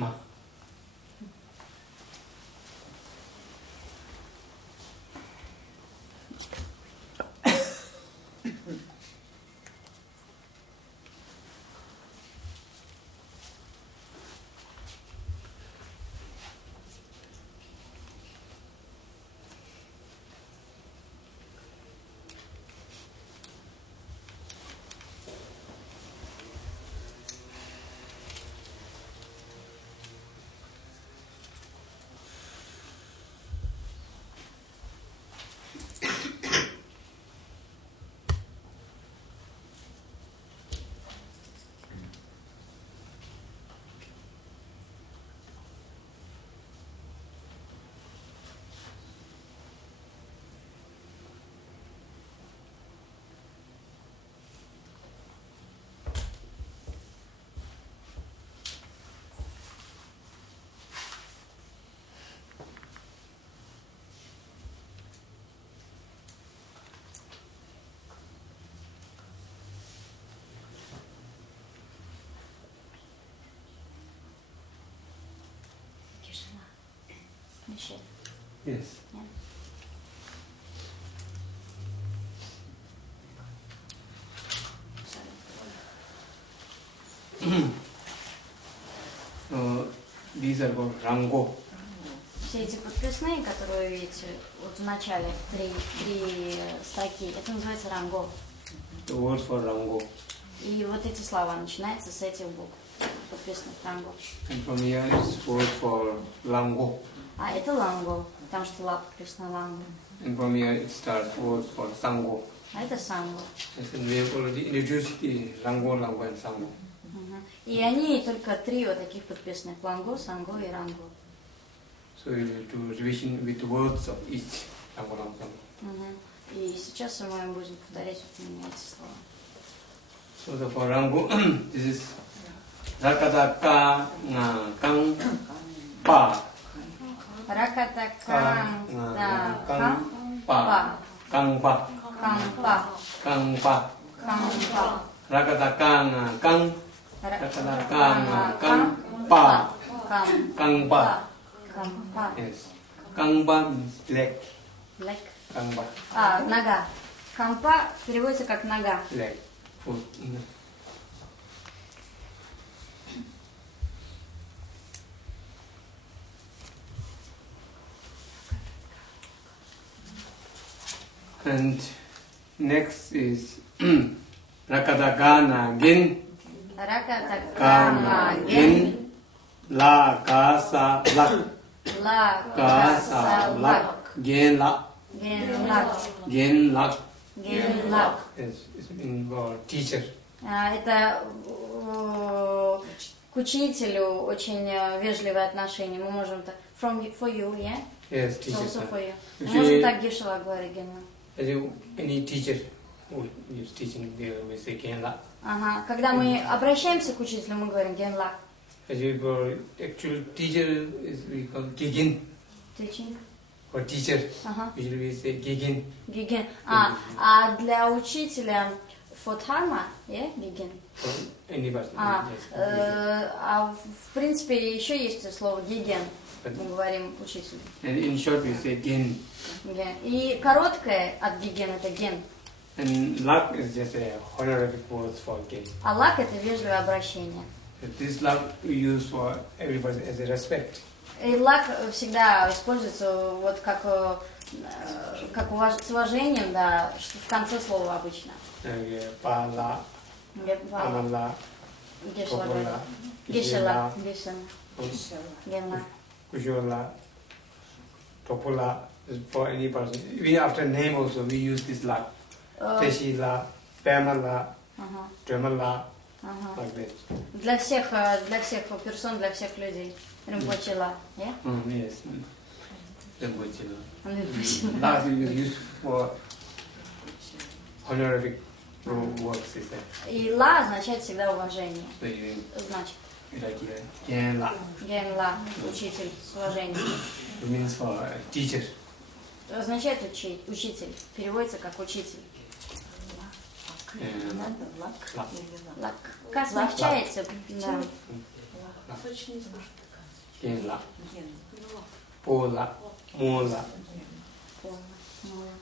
Ma. Yes. These are called Rango. Все эти подписные, которые вы видите вот в начале, три строки, это называется ранго. The words for Rango. И вот эти слова начинаются с этих букв подписных ранго. And from here is word for Lango. А это ланго, потому что ла подписано ланго. And from here it starts word for Sango. А это санго. And we have already introduced the Rango, Lango and Sango. И они только три вот таких подписных: ланго, санго и ранго. So we will do revision with words of each Rango, Lango, Sango. И сейчас мы будем повторять вот именно эти слова. So the for Rango, this is Rakataka Kang Pa. Раката кан Pa. Kang Pa. Кампа. Kang Pa. Кампа. Rakataka Kang. Rakataka Kang Pa. Kang Pa. Кампа. Yes. Kang Pa means leg. Leg. Kang Pa. А, нога. Кампа переводится как нога. Leg. Foot. And next is Rakatagana Gin. Раката Kana кана Gin. La Kasa Lak. Ла Kasa Lak. Gin Lak. Генлак. Gin Lak. Генлак. Yes, it's in for teacher. Это к учителю очень вежливое отношение. Мы можем так for you, yeah? Yes, teacher. Also for you. Мы Actually, можем так Гешела говорить, Генлак. As you, any teacher who is teaching, they will say Gin Lak. Ага. Когда мы обращаемся к учителю, мы говорим Генлак. As you for actual teacher is we call Gigin. Teaching. For teacher, Ага. usually we say Gigin. Гиген. А для учителя фотхарма, yeah? Гиген. For any person. А, Yes. а в принципе еще есть слово гиген. Мы говорим учителю. And in short we say Gin. Ген. И короткое от гиген это ген. And Lak is just a honorific word for Gin. А лак это вежливое обращение. This Lak we use for everybody as a respect. И лак всегда используется вот как с уважением, да, что в конце слова обычно. Pala, Amala, Гешела. Гешела. Гешела. Генла. Kujola, Topola, for any person. Even after name also we use this Lak. Teshila, Pamela, Tremala, like that. Для всех персон, для всех людей. Римпочела. Yeah? Yes. Rimpochela. Римпочела. Last we use for honorific words is that. И ла означает всегда уважение. So you Значит, like here, Genla. генла, учитель, с уважением. It means for a teacher. Означает учитель. Переводится как учитель. Lak. Лак. Как смягчается. Да. Genla. Pola. Mola. Пола. Мола.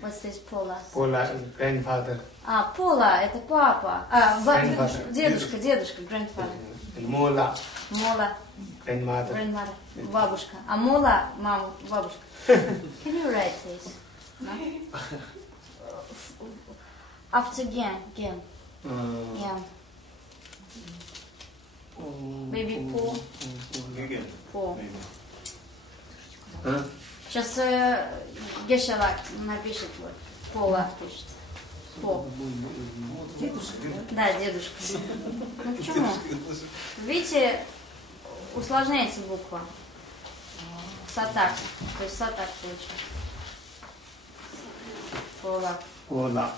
What's this Пола? Pola is grandfather. А, Пола, это папа. Grandfather. Дедушка, grandfather. And Mola, Мола, grandmother. grandmother, бабушка. А Мола, мама, бабушка. Can you write this? No? After gen. Yeah. Maybe По. По. Сейчас Гешалак напишет вот. Пола пишет. По. Да, дедушка. Ну почему? Видите, усложняется буква. Сатак. То есть сатак получается. Пола. Pola.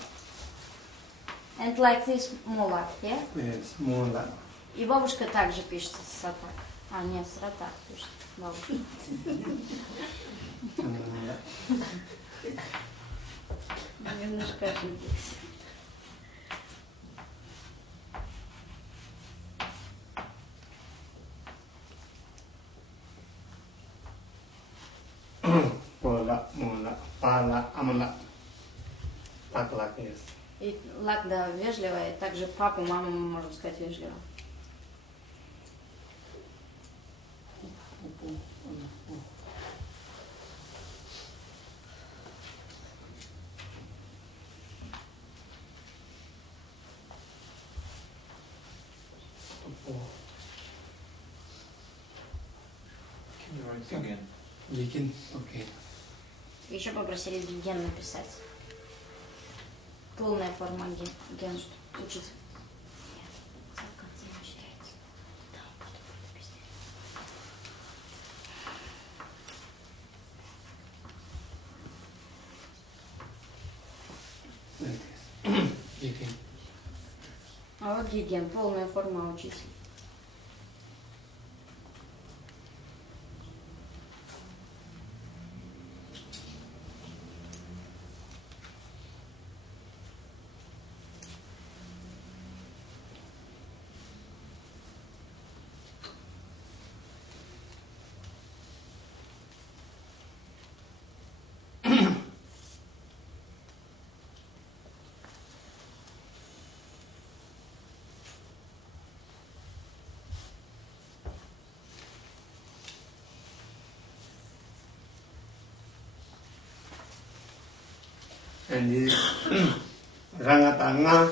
And like this Мола, yeah? Yes, Mola. И бабушка также пишется с сатак. А, нет, с ратак пишет бабушка. Немножко ошиблись. Pola, Mola, Pala, Amala. Patlak, yes. И лак, да, вежливая. Также папу, маму мы можем сказать вежливо. Can you write again? Yikin, okay. Еще попросили ген написать. Полная форма ген. Учить. Yikin. А вот ген, полная форма учитель. And this Rangatanga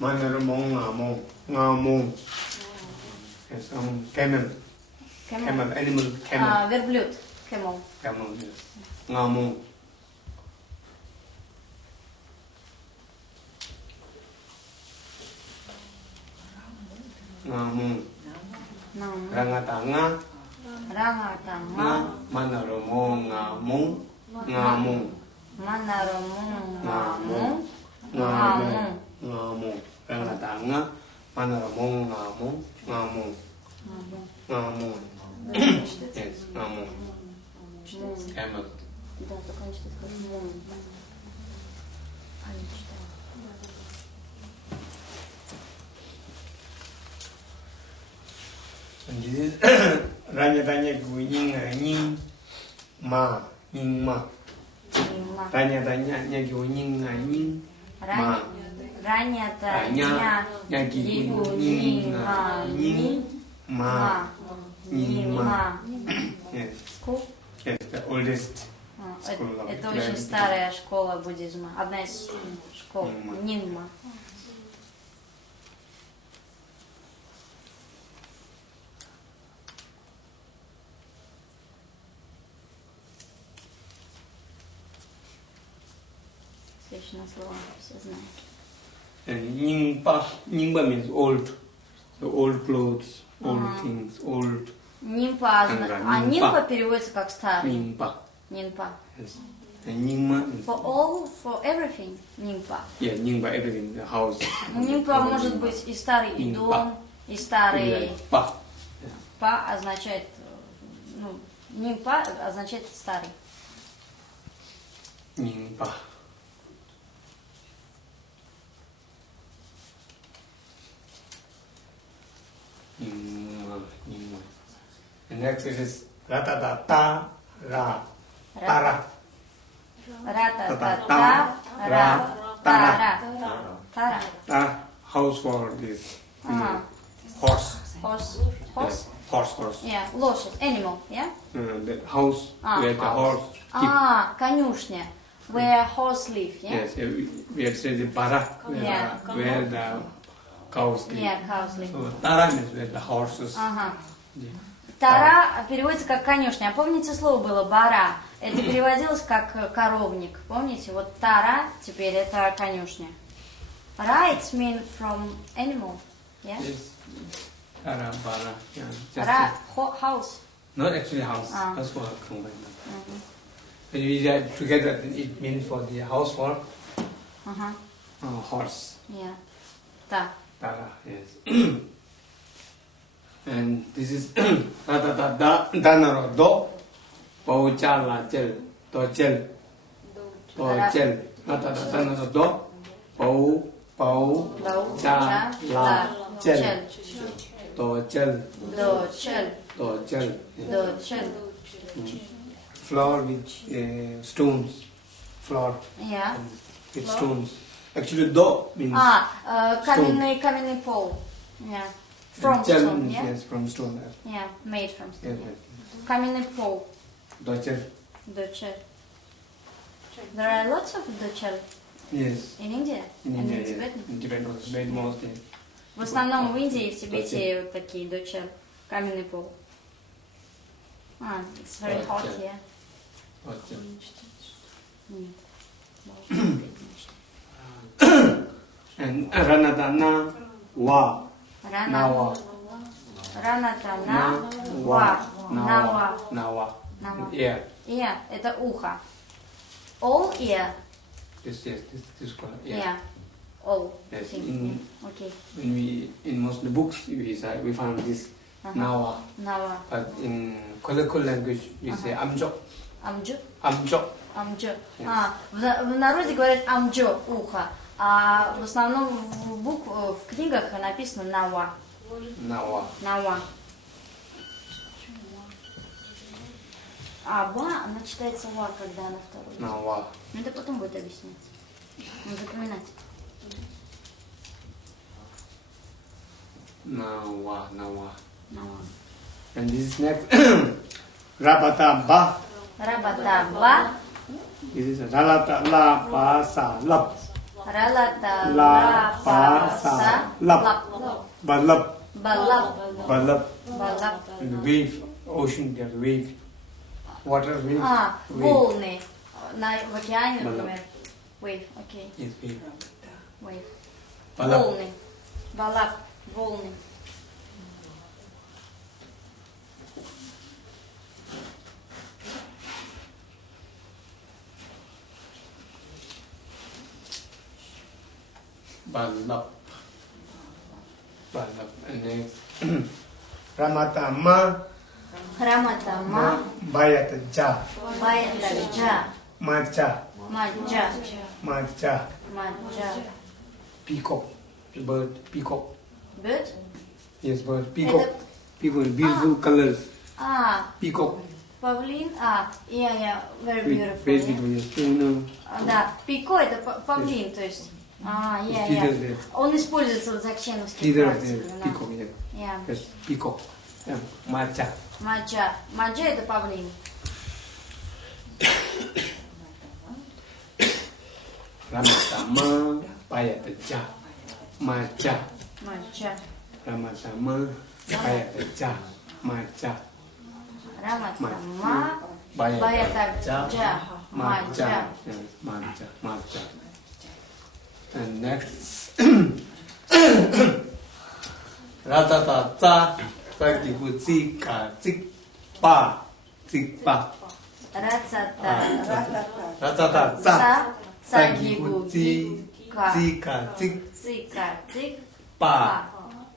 Manaramong Ngamong Ngamong. Yes, camel. Camel, animal, camel. А, верблюд. Camel. Camel, yes. Ngamong. Ngamong. Rangatanga Ранgatanga. Manaramong Ngamong Ngamong. Манараму. Ngamong Ngamong Ngamong. Rangatanga Manaramong Ngamong Ngamong. Ngamong. Yes, Ngamong. Camel. Да, только не читать как мум. А, не читала. And this is Rangatanya Guing Ma Ning Ma. Нима. Rangatanya Guing Ning Ma. Ранята Ня Гигу Нима. Ma. Нима. Yes. School? Yes, the oldest. Это очень старая школа буддизма. Одна из школ. Нима. Следующее слово все знают. And Ningpa means old. So old clothes, old things, old Нимпа, Нимпа. нимпа переводится как старый. Ningpa. Нимпа. Yes. And Ningma is For all, for everything. Нимпа. yeah, Ningpa everything, the house. Нимпа может быть и старый и Нимпа. дом, и старый. Pa. Па означает, ну, нимпа означает старый. Ningpa. And next it is Ratata Ra. Tara. Ра-та-та-та, ра, тара. Тара. House for this Ага. horse. Horse. Horse? Horse. Yeah, лошадь. Animal, yeah? The house where the house. horse keep. Конюшня. Where horse live, yeah? Yes, we have said the barak, Yeah. where the cows live. Yeah, cows live. So Tara means where the horses. Ага. live. Тара переводится как конюшня. А помните, слово было бара? Это переводилось как коровник. Помните? Вот тара теперь это конюшня. Ра it's mean from animal. Yeah? Yes. Tara, bara. Yeah. Just Ра house. not actually house. Ah. House for combined. When we add together, then it means for the house for Ага. horse. Yeah. Да. Tara, yes. And this is Ratata Danaro Do. Pauchala Chel. Do Chel. Do Chel. Ratata Danaro Do. Pau. Cha. La. Chel. Do Chel. До чел. Do Chel. До чел. Floor with stones. Floor Yeah. with Floor. stones. Actually, Do means Каменный пол. Yeah. From Chel stone, means, yeah? yes, from stone. Yeah, made from Yes, stone. yes. Каменный пол. Do Chel. До чел. There are lots of до чел Yes. in India. In and India, in yes. Tibet. In Tibet was made mostly. В основном в Индии и в Тибете вот такие до чел. Каменный пол. It's very До hot чел. here. Do Chel. Нет. And Ranadana Wa. Рана. Ранатана. Ва. Нава. Nawa. Нава. Yeah. Ear, это ухо. All ear. This color. Yeah. Yeah. All. Yes, thing, in- yeah. Okay. When we in most of the books we found this Nawa, Нава. but in colloquial language we say Amjo. Амджо. Amjo. Амджо. Yes. В народе говорят амджо, ухо. А в основном в книгах написано нава. Nawa. Нава. А ва, она читается ва, когда она второй. Nawa. Ну это потом будет объяснять. Надо запоминать. Nawa. Нава. And this is next. Rabata Ba. Рабата ба. This is Ralata La Pa Sa Lap. Ралата La ла Pa па Sa са Lap. лап. Balap. Балап. Balap. Балап. And the wave. Ocean there's wave. Water wave. Wave. Волны. В океане, Балап. например. Wave, окей. Yes, wave. Wave. Balap. Волны. Балап. Волны. Balap. Balap. And next. Ramata Ma. Храмата ма. Bayata Ja. Байта джа. Macha. Маджа. Macha. Маджа. Peacock. Bird. Peacock. Bird? Yes, bird. Peacock. Это- Peacock. Beautiful colors. Peacock. Павлин. Yeah, very beautiful. Very yeah. beautiful. Yes. You know. Да, пико это павлин, то есть. It's feathers there. Он используется в закченовских Feathers практиках, there. да. Peacock. Yes. Yeah. Yes. Peacock. Yeah. Macha. Маджа. Маджа это павлин. Ramata Ma. Bayata Ja. Macha. Маджа. Ramata Ma. Bayata Ja. Macha. Раматама. Баята джа. Маджа. Yes, Macha. And next. Ratata Ta. Takibu Zika. Zikpa. Zikpa. Рацата. Ratata Ta. Ца. Takibu Цагибука. Zika. Цика. Zikpa.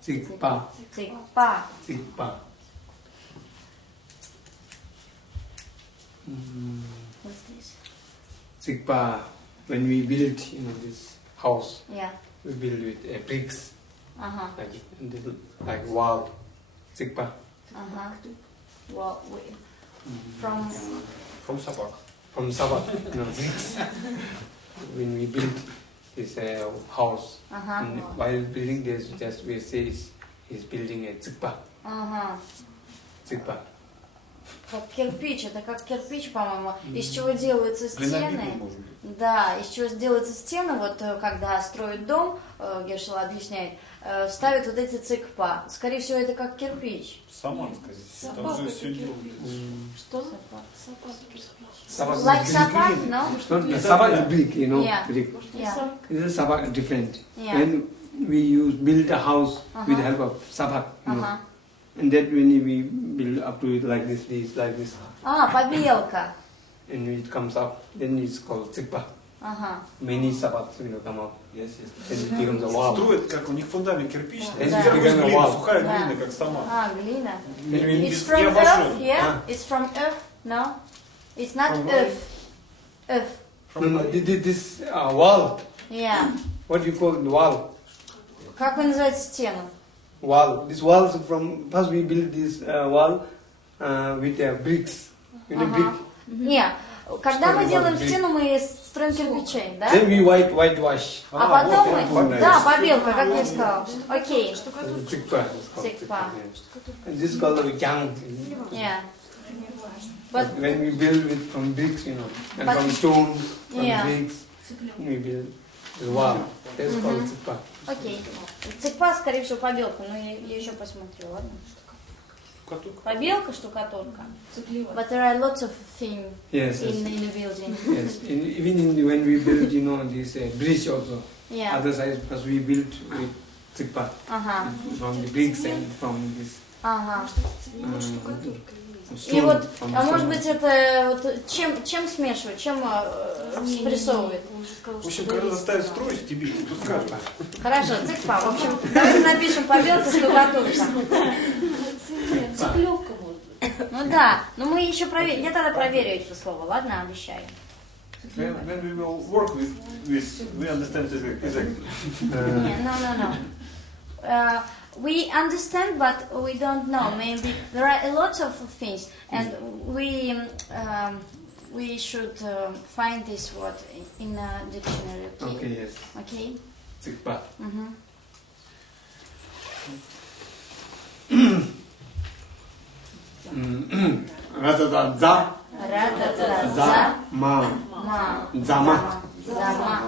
Zikpa. Цикпа. Zikpa. What's this? Zikpa. When we build, this house, Yeah. we build with bricks, Ага. like wall. Цикпа. Well, from From Sabak. From Sabah, no, bricks. When we built this house, and while building this, just we say he's building a цикпа. Цикпа. как кирпич, это как кирпич, по-моему, из чего делаются стены. Да, из чего делаются стены, вот когда строят дом, Гершел объясняет, ставят вот эти цикпа. Скорее всего, это как кирпич. Саман, сказать. Там же все делают. Что? Sabah Like is Sabah, brick. no? Sabah is brick, you know. Yeah. Brick. Yeah. This is Sabah different. Yeah. When we build a house with the help of Sabah, you know. And that when we build up to it like this, like this, Побелка. and it comes up, then it's called цикпа. Many Sabahs will come up. Yes. And it becomes a wall. Строят, как у них фундамент кирпичный. Да. Сверху Да. глина, сухая Да. глина, как сама. Глина. When It's we, from Я earth, обожаю. yeah? It's from earth, no? It's not From earth. Earth, no, this wall, yeah. what do you call the wall? Как вы называете стену? Wall. This walls from, first we build this wall with bricks. You know, brick. Не, когда мы Что делаем это? стену, мы строим кирпичей, да? Then we whitewash. А потом вот, мы... Да, побелка, как я сказал. Окей. Цикпа. it's called Цикпа. And this is called the jang. Yeah. But But, when we build with from bricks, you know, and But- from stone, from Yeah. bricks, we build the wall. That's called цикпа. окей. Цикпа, скорее всего, побелка, но я еще посмотрю, ладно? Штукатурка. Побелка, штукатурка. But there are lots of things Yes, yes. in a building. Yes. Even when we build, you know, this bridge also. Yeah. Other side, because we built with цикпа Ага. from the bricks and from this Ага. И stone. вот, from а может stone. быть это вот, чем смешивают, чем спрессовывают? В общем, когда заставят строить тебе, то скажут. Хорошо, цикпа. В общем, давайте напишем побелка, штукатурка. Цыпленка может. Ну да, но мы еще проверим. Я тогда проверю это слово, ладно, обещаю. When we will work with this, we understand it exactly. No. We understand, but we don't know. Maybe there are a lot of things, and we should find this word in a dictionary. Okay, yes. Okay. цикпа. Рататадза, Ра-та-та-за, ma, ма, zama, зама,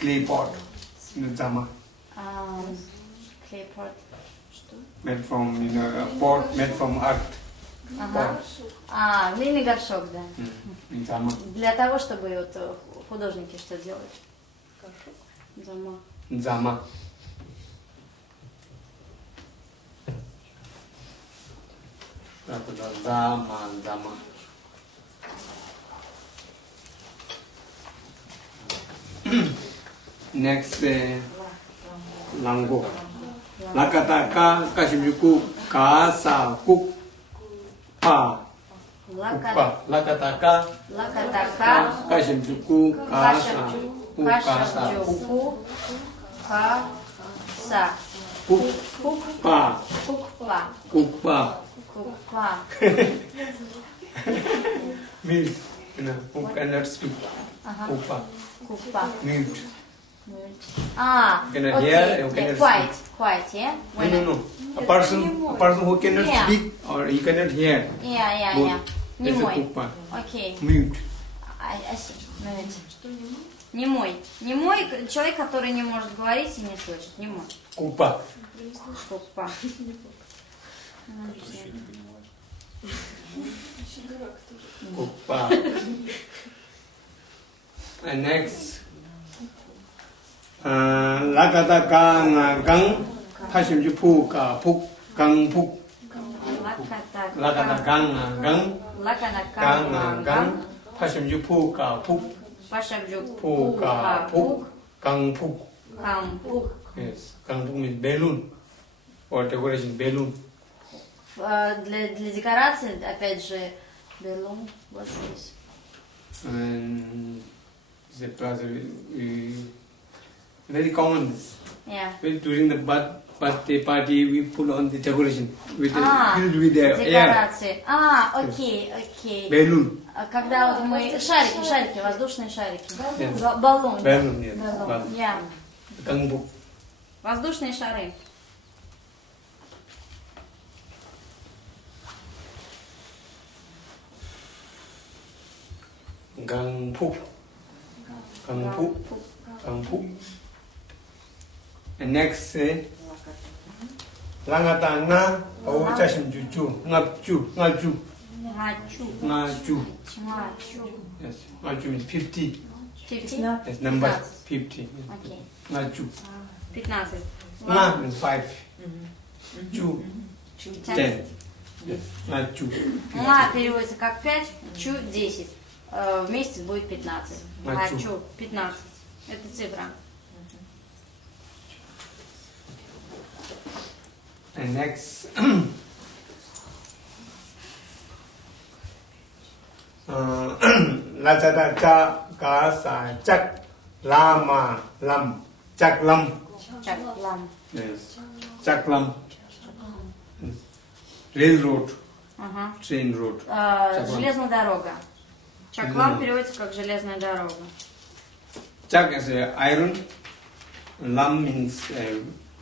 clay pot, zama, clay pot. made from, you know, a pot made from earth. Ага. Глиняный горшок, да. Zama, Для того, чтобы вот художники что делают? Зама. zama. Zama, zama. Next, lango. Lakataka, kashimjuku, kasa, kuk, pa, kukpa. Lakataka, Лакатака, kashimjuku, kasa, kukasa, кашабджуку, каса, kukpa, кукпа, kukpa. кукпа. Mute, you know, who cannot speak. Kukpa, Кукпа. mute. Okay. Cannot hear, you cannot Quiet, yeah? No. A person who cannot Yeah. speak or he cannot hear. Yeah. That's a Немой. kukpa. Окей. Mute. I see. Немой. Немой человек, который не может говорить и не слышит. Немой. Kukpa. Кукпа. Kukpa. And next, lakataka nagang, pashimjupu ka puk, kang puk. Lakataka nagang, kang nagang, pashimjupu ka puk, pu ka puk, kang puk. Кампук. Yes, kang puk means balloon or decoration balloon. Для декорации, опять же, белун. Вот здесь. And the very common. Yeah. During the birth birthday party, we put on the decoration with filled with the air. Декорации. Окей, окей. Balloon. Когда вот мы... Шарики, воздушные шарики. Yes. Баллон. Balloon, yes. Баллон. Yeah. Gangbuk. Воздушные шары. Gangpuk. And next say Langatana or Chashim Juju. Ngaju. Мачу. Yes. Ngaju means 50. 50? Yes, number 50. Окей. Ngaju. 15. Nga means 5. Ju 10. Yes. Ngaju. Ма переводится как 5, чу 10. Вместе будет 15. Мачу 15. Это цифра. And next Lachata cha ka sa chak lama lam chak lam. Чаклам. Yes. Chak lam. Railroad. Ага. Train road. Железная дорога. Чаклам переводится как железная дорога. Chak is iron. Lam means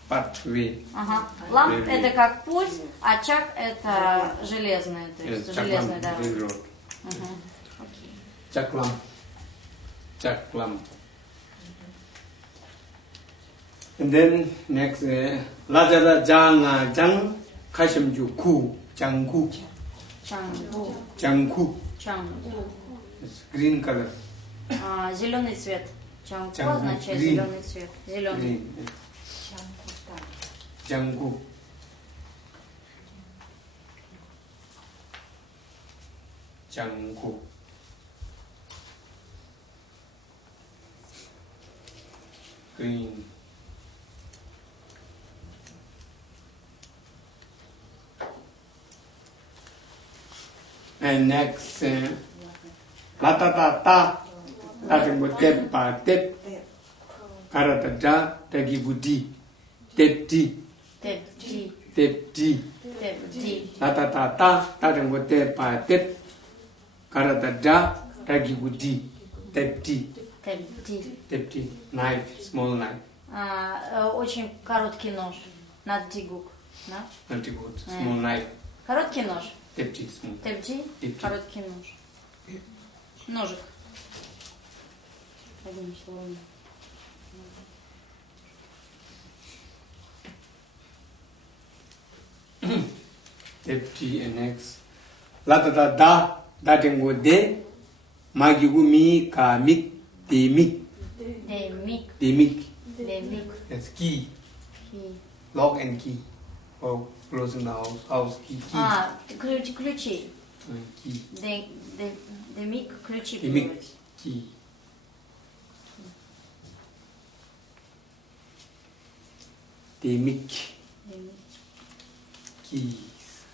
pathway. Ага. Лам это как путь, а чак это железная, то есть Yes, железная Chaklam дорога. railroad. Ага. Chak lam. Chak lam. And then next Lajada jang jang kashim ju ku jangku. Чангу. Jangku. Чангу. It's green color. Зеленый цвет. Чангу Чангу. означает Green. зеленый цвет. Зеленый. Green. Jangku. Jangku. Green. And next, latata, tatimutep patep, karatata, tagibudi, tepti, Тепти. tepti, Тепти. latata, tatimutep patep, karatata, tagibudi, tepti, Тепти. tepti, knife, small knife, Очень короткий нож. Наддигук. Да? not good, small knife, Короткий нож. tepti, small. Тепти. Тепти. Короткий нож. Ножик. Одним словом. Tepti and next, latata, datingode, magigumi, kamik, demik, Демик. demik. Демик. That's key, Кий. lock and key. For closing the house key. Ключи. Key. Демик. Ключи. Демик. переводится. Key. Demik. Демик. Keys.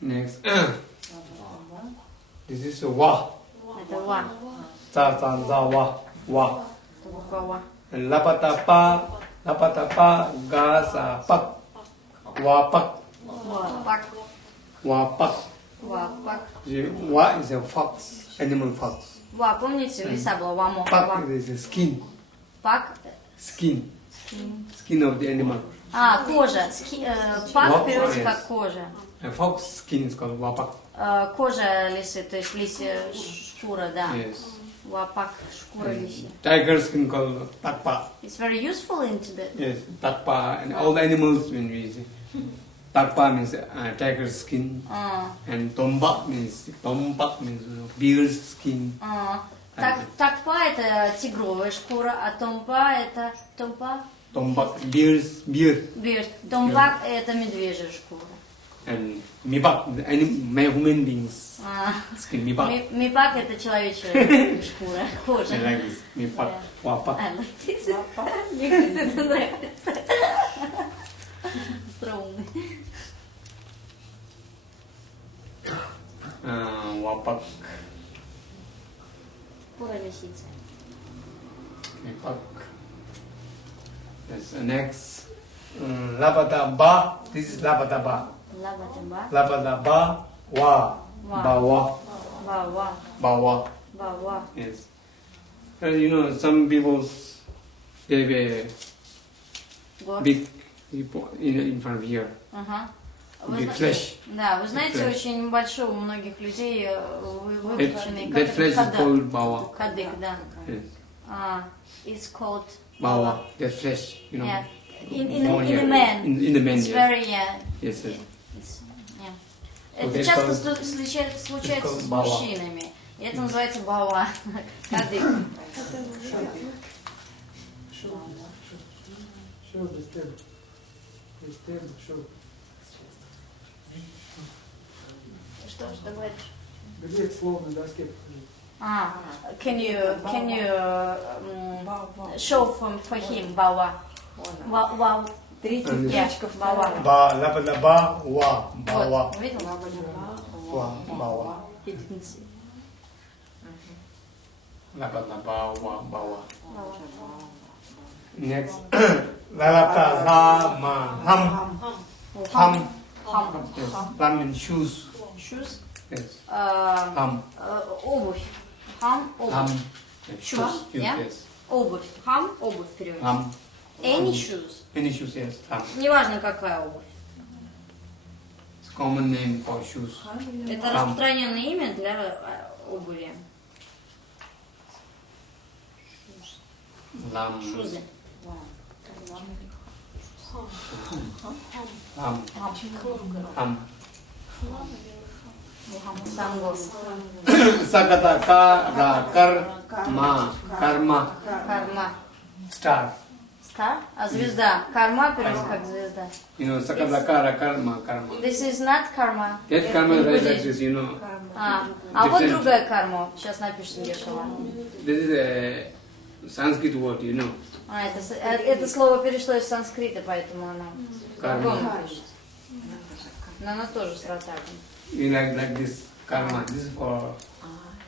Next. This is a wa. Это ва. Za za za wa. Wa. Это буква ва. And lapatapa, ga sa pak. Wa pak. Вапак. Wa pak. Вапак. Wa is a fox, animal fox. Ва, помните, лиса была вамо. Pak is a skin. Пак. Skin. Skin of the animal. Кожа. Пак Ва- переводится yes. как кожа. A fox skin is called wapak. Кожа лисы, то есть лисья шкура, да. Yes. Вапак, шкура лисья. Tiger skin called takpa. It's very useful in Tibet. Yes, takpa. And all the animals when we say. Takpa means tiger skin. And tompak means bear's skin. Такпа это тигровая шкура, а томпа это томпа. Tompak, bear's beard. Бирд. Томпак это медвежья шкура. And mibak, human beings. Skin mibak. Мипак это человечья шкура, кожа. I like this. Mibak, wapak. I like this. Мне это нравится. лисицы. Okay, pak. Yes, next. Labada ba. This is labada ba. Лабатаба. Labada ba. Wa. Wa. Bawa. Бава. Bawa. Бава. Yes. You know, some people they have a Гор. big in front of here. Ага. Big flesh. Да, вы знаете, flesh. очень большой у многих людей выпущенный That flesh is called bawa. кадык, да. Yes. It's called Bawa. That flesh, you know. Yeah. In Born the here. man. In the man. It's Yes. very, yeah. Yes. Yes. It's, yeah. So Это that's часто called- случается called с бава. мужчинами. И это называется бава. Кадык. Show the stem. The stem, show. Что говоришь? Где слово на доске? Can you show for him бава? Вау. 30 Yeah, точков. бава. Ba. Labada ba. Wa. Bawa. Вот, увидел? Wa. Bawa. He didn't see. Labada ba. Wa. Bawa. Next. Lalata la ma. Ham. Ham. Хам. Yes. Lam in shoes. Shoes. Yes. Хам. Ham. Обувь. Хам, обувь. Ham. Yes. Shoes, yeah? Yes. Обувь. Хам, обувь переводится. Ham. Any shoes. Any shoes, yes. Ham. Неважно, какая обувь. It's common name for shoes. Это Хам. распространенное имя для обуви. Lam. Шузы. Ham. Ham. Сангос. Sakata ka ra kar ma. Karma. Карма. Star. Стар? А звезда. Карма переводится как звезда. You know, sakata ka ra karma. Karma. This is not karma. That karma is right like this, you know. А вот Different. другая карма. Сейчас напишем Гешева. This is a Sanskrit word, you know. Это слово перешло из санскрита, поэтому оно Карма. по-другому пишется. Но оно тоже с ротагом. You like this karma. This is for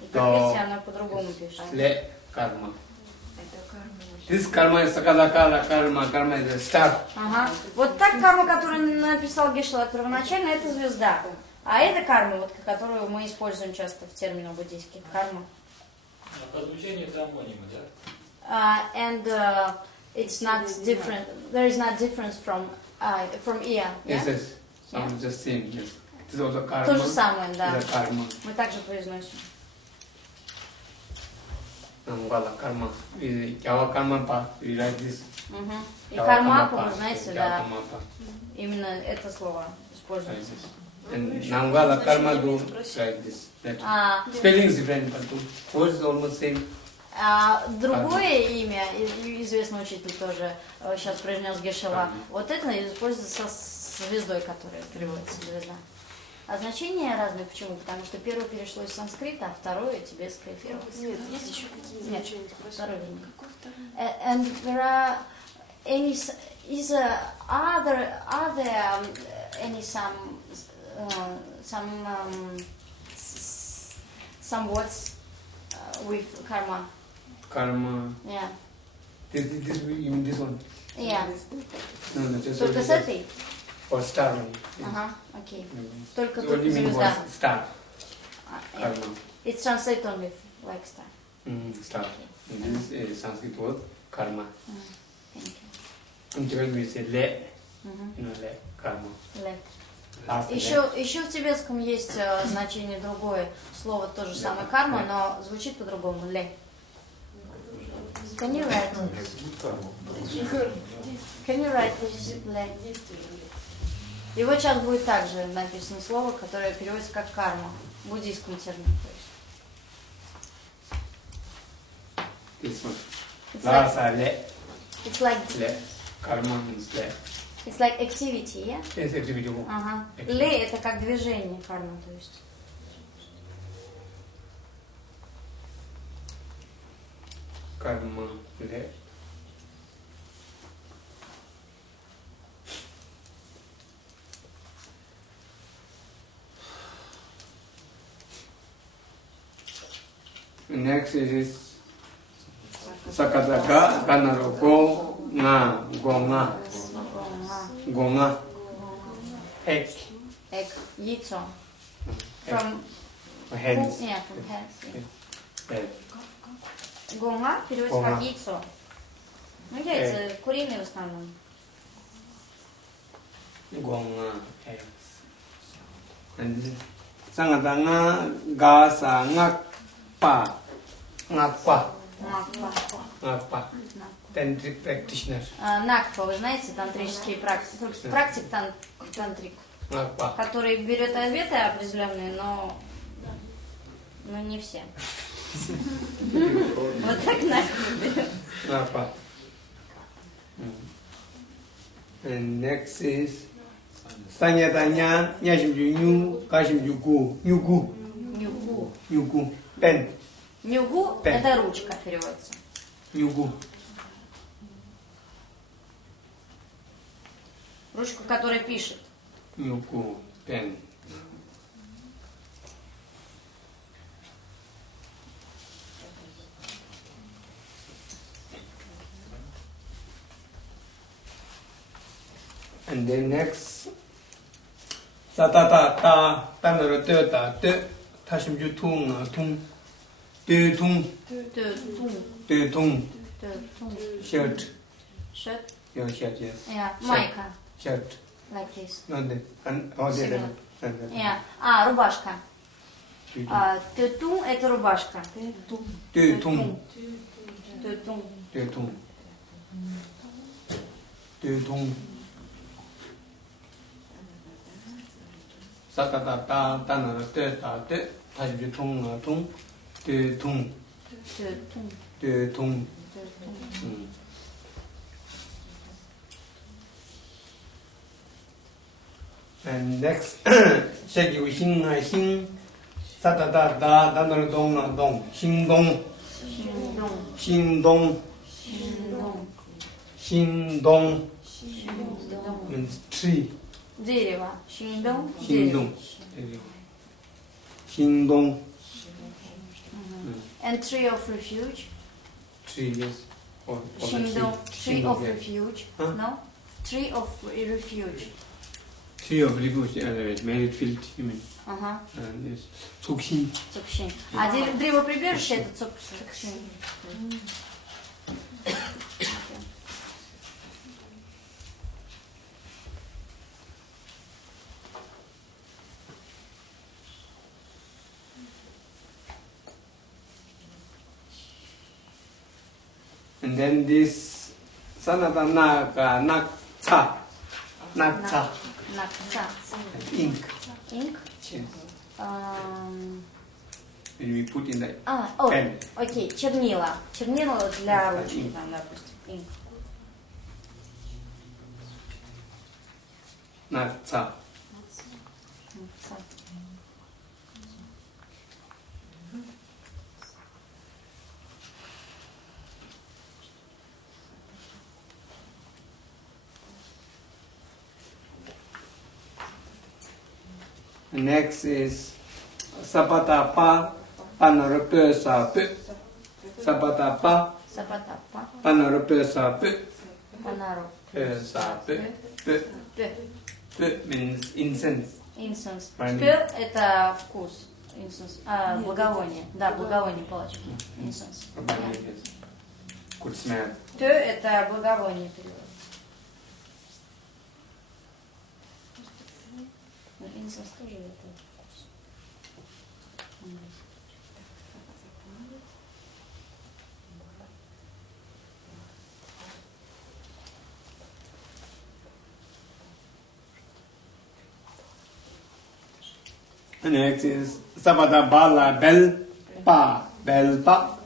И как видите, оно по-другому пишется. le karma. This karma is sakata ka ra karma. Karma is a star. Ага. Вот так карма, которую написал Гешела первоначально, это звезда. А это карма, вот, которую мы используем часто в терминах буддийских. Карма. По звучанию это амонимы, да? And it's not different. There is not difference from Ia. Yes, Yeah? yes. Sounds just same. Yes. This is also karma. То же самое, да. This is karma. Мы также произносим. Namgala karma. Java karma pa. We write this. Мгм. И Java кармапа, karma вы знаете, Java да, karma pa. именно это слово Like используется. this. And Namgala karma do like this. That. Spelling is different, but the words is almost same. Другое имя, известный учитель тоже сейчас произнес Гешела, вот это используется со звездой, которая переводится звезда. А значения разные. Почему? Потому что первое перешло из санскрита, а второе тибетское первое. Нет, есть еще какие-нибудь Нет, учения? второе имя. Какой второй? And there are any any some words with karma. Karma. Yeah. This you mean this one? Yeah. No, just Только only с этой? for star only. Ага, окей. Mm. Только What do you mean звезда. for star? Yeah. Karma. It's translated only like star. Star. This is a Sanskrit word, karma. Thank you. In Tibetan we say le, Мгм. you know, le, karma. Ле. Last Еще в тибетском есть значение другое. Слово то же самое карма, но звучит по-другому. Ле. Can you write? Can you write this? Ле. И вот сейчас будет также написано слово, которое переводится как карма в буддийском термине. This one. It's Last like, le, it's like le. Karma means le. it's like activity, yeah? Yes, activity. Ага. Ле это как движение карма, то есть. Karma, le. Next it is Sakataka, Kanaro, Go, Nga, Gonga, Gonga, egg, Egg. Яйцо. From hens, yeah, from hens. Yeah. egg, Гонга переводится Гонга. как яйцо. Ну, яйца куриные в основном. Gonga, eggs. And Sangatanga, Gasa, Ngakpa, Ngakpa, Ngakpa, tantric practitioner, Накпа, вы знаете, тантрический практик тантрик, Ngakpa. который берет ответы определенные, но не все. Вот так Накпа берет. Ngakpa. And next is Sanyatanya, Nyashimju Nyu, Kashimju Gu, Nyugu, Нюгу. Nyugu, pen, Нюгу – Пен. это ручка переводится. Nyugu. Ручку, которая пишет. Nyugu, pen. And then next, Satata ta, Tanara ta, Tashimju tung, tung, tung, tung, shirt, Shirt. your shirt, yes. Yeah. Майка. Shirt. Like this. No, oh, Similar. there. Yeah. Рубашка. Тетун – это рубашка. Tung, Тетун. tung. Satata ta, Tanara ta, Tashimju tung, tung, Тетун. tung. And next, Shagyu Hing, Satata da, Tanara dong, Xing dong, Шиндон. Xing dong means tree. Дерево. Шиндон. Xing dong. And tree of refuge. Tree, yes. Or Шиндон. Tree of yeah. refuge. Huh? No? Tree of refuge. Tree of refuge, merit field, you mean. Ага. And yes. Tsukhin. Цукшин. А древоприбежище это цукшин. And then this Sanatana Nakcha. Накца. Ink. Инк. Yes. Ам, When we put in the Ой, pen. окей, чернила. Чернила для ручки, там, допустим. Инк. Nakcha. Накца. Next is Sapata pa, Panarape sa pe. Sapata pa, Сапатапа. Panarape sa pe. Панаро. Sa pe. Pe. Пе. Pe means incense. Инсенс. Правильно. Пе это вкус. Инсенс. Благовоние. Да, благовоние палочки. Инсенс. Good smell. Пе это благовоние перевод. Но инсенс тоже это вкус. Next is Sapata bala bel pa. Bel pa.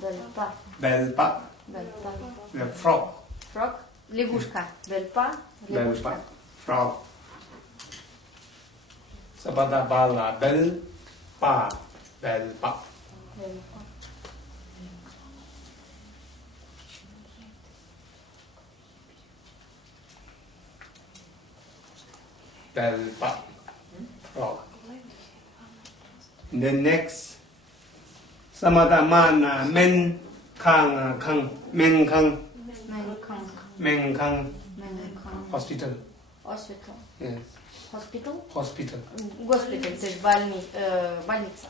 Бельпа. Bel pa. Бельпа. The frog. Фрог. Лягушка. Бельпа. Bel Лягушка. pa. Frog. Sapata bala bel pa. Bel pa. Бельпа. Bel pa. Frog. And then next, Samadamana men Kang, Mengkang, Мэнканг. hospital. Hospital. Yes, Hospital? hospital. Госпиталь, то есть больница.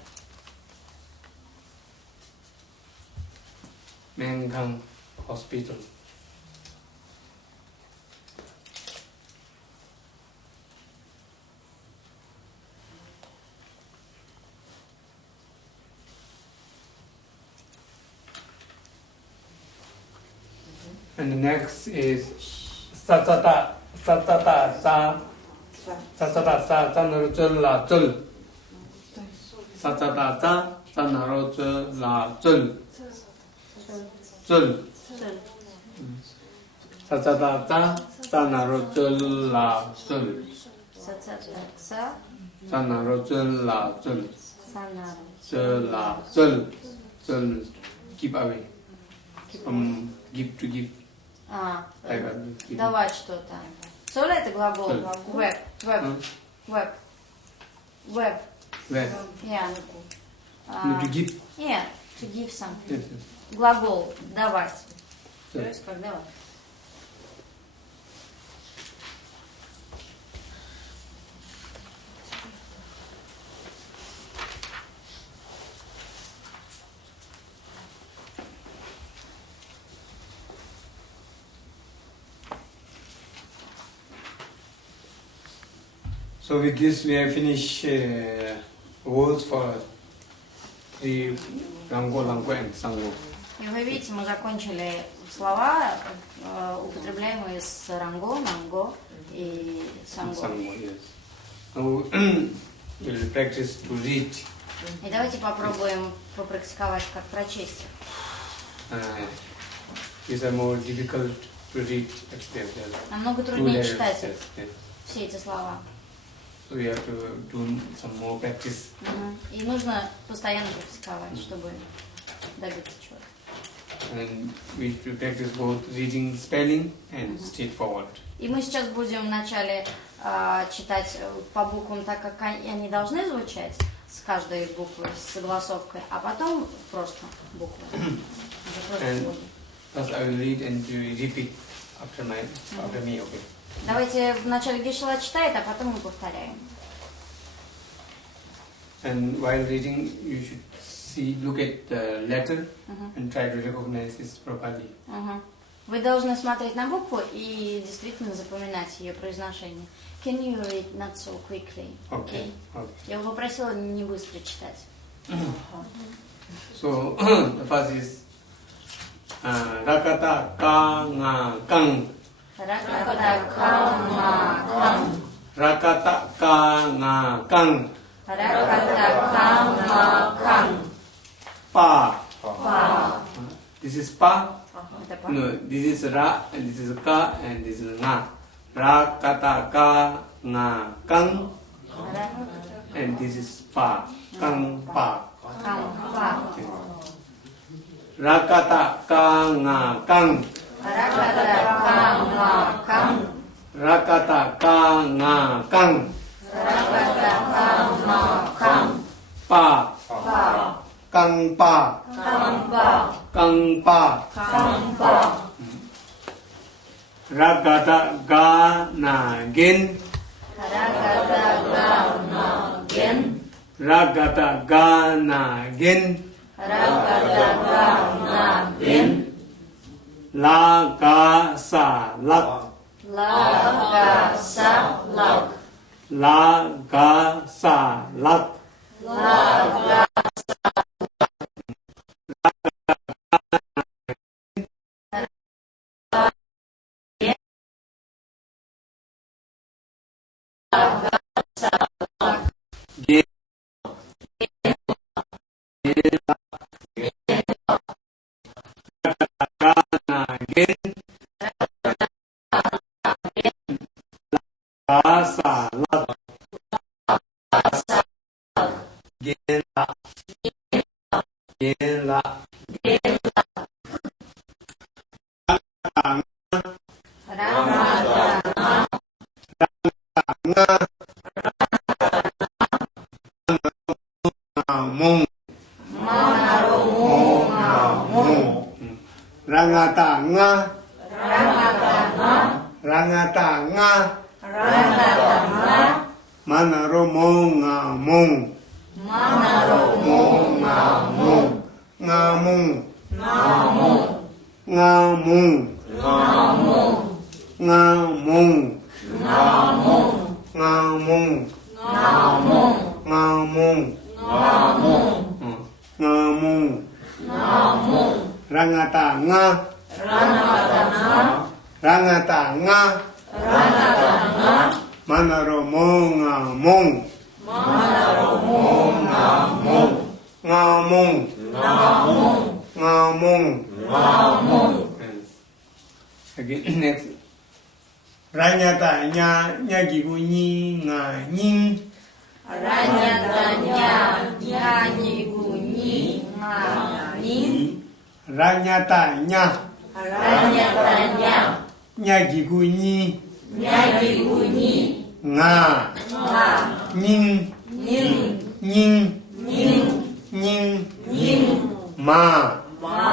Mengkang hospital. And the next is Satsata Sa Naruchul La Chul. Satsata Sa Naruchul La Chul. Chul. Satsata Sa Naruchul La Chul. Sa Naruchul La Chul. Chul La Chul. Chul. Keep away. From give to give. Давать что-то. Соль это глагол. Web. Where? Yeah. No, to give. Yeah, to give something. Yes, yes. Глагол давать. То Yes. есть как давать. So with this we have finished words for the Rango, Langgo and Sango. И вы видите, мы закончили слова, употребляемые с ранго, нанго и санго. Sango, yes. Now we'll practice to read. И давайте попробуем попрактиковать, как прочесть. These are more difficult to read. Намного труднее читать все эти слова. So we have to do some more practice. И нужно постоянно практиковать, чтобы добиться чего-то. And we should practice both reading, spelling and straightforward. И мы сейчас будем вначале читать по буквам так, как они должны звучать, с каждой буквой, с согласовкой, а потом просто буквы. And first I will read and you repeat after me, okay? Давайте вначале Гешела читает, а потом мы повторяем. And while reading, you should look at the letter and try to recognize it properly. Вы должны смотреть на букву и действительно запоминать ее произношение. Can you read not so quickly? Okay. Я его попросила не быстро читать. So the first is Rakata Ka Nga Kang. Rakata Ka Nga Kang. Rakata Ka Nga Kang. Rakata Ka Nga Kang. Pa. Pa. This is Pa. Это па? No, this is Ra and this is Ka and this is Nga. Rakata Ka Nga Kang and this is Pa. Kang Pa. Кам, па. Rakata Ka Nga Kang. Rakata Ka Nga Kang. Rakata Ka Nga Kang. Rakata Ka Nga Kang. Pa. Pa. Kang Pa. Кам, па. Kang Pa. Кам, па. Rakata Ga Na Gen. Rakata Ka Nga Gen. Rakata Ga Na Gen. Rakata Ka Nga Gen. La Ga Sa Lak. La Ga Sa Lak. La Ga Sa Lak. La Ga Gen. Ga Na Gen. La Sa Lak. Gen La. Gen La. Mong. Mong. Mong. Rangata nga. Rangata nga. Manaro mong nga mong. Manaro mong nga mong. Nga mong. Nga mong. Nga mong. Nga mong. Nga mong. Nga mong. Nga mong. Nga mong. Nga mong. Nga mong. Nga mong. Nga mong. Rangata nga. Rangata nga. Rangata nga. Rangata nga. Manaro mong nga mong. Manaro mong nga mong. Nga mong. Nga mong. Nga mong. Nga mong. Again, next. Ranyata nya gigu ni nga ning. Ranyata nya gigu ni nga ning. Ranyata nya Ranyata nya gigu ni gigu ni nga nga ning ning ning ning ning ning ma ma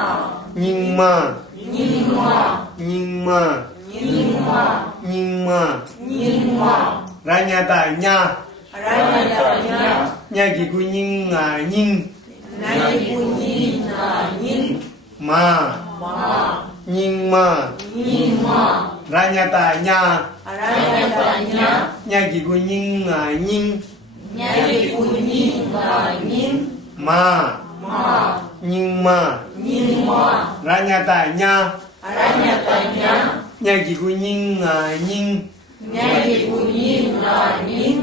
ning ma ning ma ning ma ning ma ning ma ning ma. Ranyata nya Ranyata nya gigu ni nga ning gigu ni nga ning ma ma ning ma ning ma. Ranyata nya Ranyata nya gigu ni nga ning gigu ni nga ning ma ma ning ma ning ma. Ranyata nya Ranyata nya gigu ni nga ning gigu ni nga ning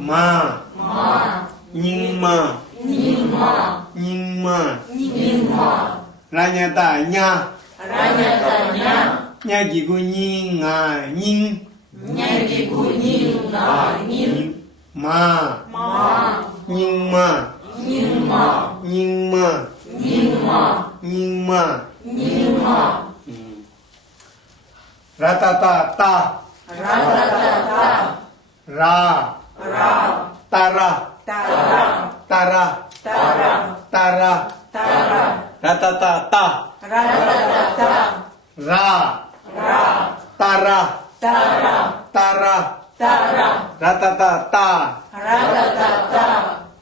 ma ma ning ma ning ma ning ma ning ma. Ranyata nya Ranyata nya gigu ni nga ning gigu ni nga ning ma ma ning ma ning ma ning ma ning ma ning ma ning ma. Ratata ta Ratata ra ra tara tara tara tara tara tara. ratata ta Ratata ra ra tara tara tara tara. ratata ta Ratata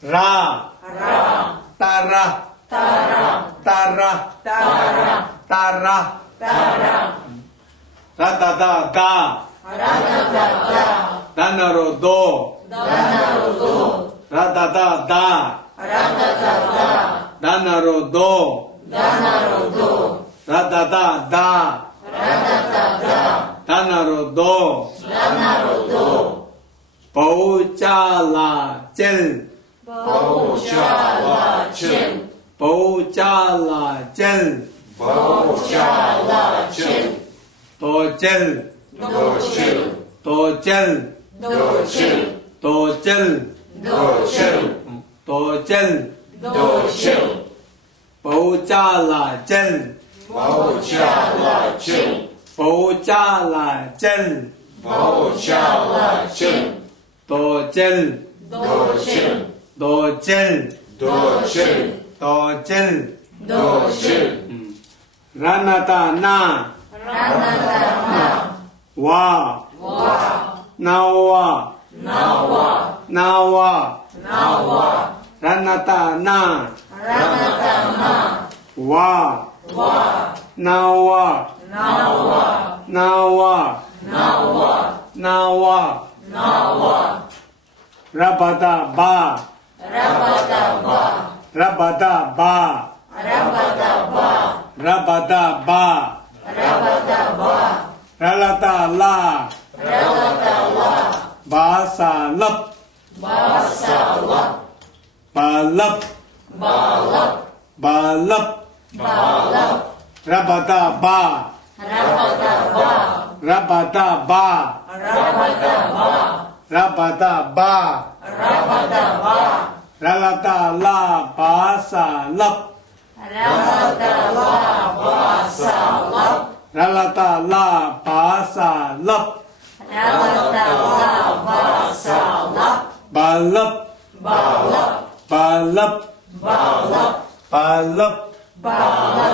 ra ra tara tara tara tara tara tara. ratata da Ratata danaro do danaro do. ratata da Ratata danaro do danaro do. ratata da Ratata danaro do danaro do. bầu cha la chân Bầu cha la chân. bầu cha la chân Bầu cha la chân. tổ chân Đồ chân. tổ chân Đồ chân. tổ chân Đồ chân. tổ chân Đồ chân. bầu cha la chân Bầu cha la chân. bầu cha la chân Bầu cha la chân. tổ chân Đồ chân. tổ chân Đồ chân. tổ chân Đồ chân. ranata na Ratata na wa wa nawa nawa nawa nawa. ranata na Ratata na wa wa nawa nawa nawa nawa nawa nawa. rabada ba Rabata ba rabada ba rabata ba rabada ba rabata ba. ralata la Ratata la ba sa lap ba sa la ba lap ba la ba lap ba la. rabada ba Rabata ba rabada ba rabata ba rabada ba rabata ba. ralata la ba sa lap Rabata la ba sa la ralata la ba sa lap rabata la ba sa la ba lap ba la ba lap ba la ba lap ba la.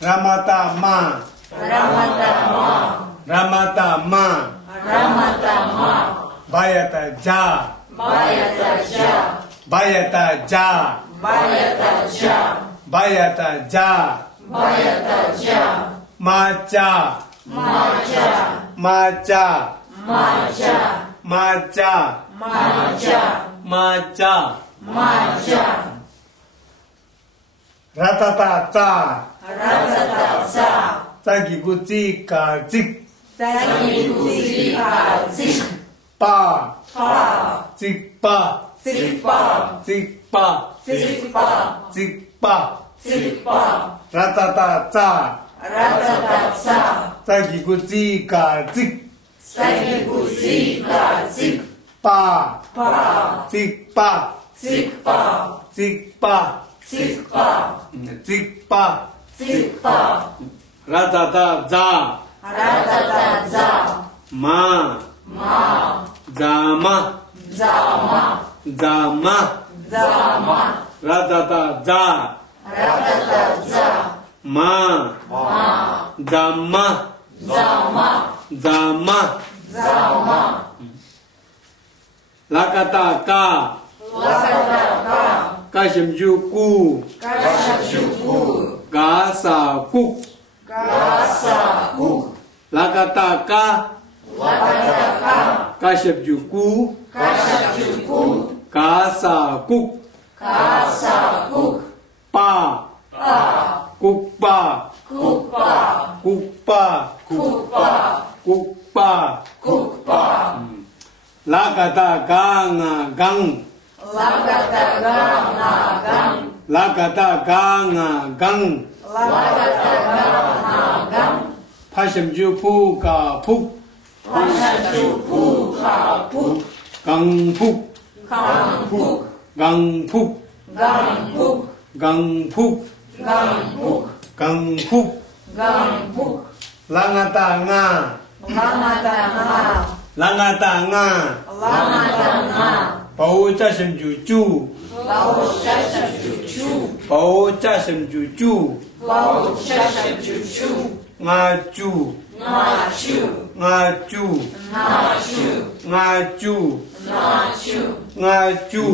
ramata ma Ramata ma Ramatama. Ramatama. Bayata ja. Bayata ja. Bayata ja. Bayata ja. Bayata ja. Bayata ja. Macha. Macha. Macha. Macha. Macha. Macha. Macha. Macha. Ratata ta. Ratata sa. Tagi guci ka cik. Tagi guci ka cik. Pa. Pa. Cik pa. Cik pa. Cik pa. Cik pa. Cik pa. Cik pa. Ratata ta. Ratata sa. Tagi guci ka cik. Tagi guci ka cik. Pa. Pa. Cik pa. Cik pa. Cik pa. Cik pa. Cik pa. Cik pa. Ratata za. Ratata za. Ma. Ma. Zama. Zama. Zama. Zama. Ratata za. Ratata za. Ma. Ma. Zama. Zama. Zama. Zama. Lakata ka. Lakata ka. Kashimjuku. Kashajuku. Gasa kuk. Gasa kuk. Lakata ka. Lakata ka. Kashimjuku. Kashajuku. Gasa kuk. Gasa kuk. Pa. Pa. Kukpa. Kukpa. Kukpa. Kukpa. Kukpa. Kukpa. Lakata ka nga gang. Lakata ka nga gang. Lakata ka nga gang. Lakata ka nga gang. Pashimjuku ka puk. Pashajuku ka puk. Gang puk. Kang puk. Gang puk. Gang puk. Gang puk. Gang puk. Gang puk. Gang puk. Langata nga. Langata nga. Langata nga. Langata nga. Pau cha shimjuju. Bao shashajuju. Pau cha shimjuju. Bao shashajuju. Nga ju. Nga chu. Nga ju. Nga chu. Nga ju. Nga chu. Nga ju.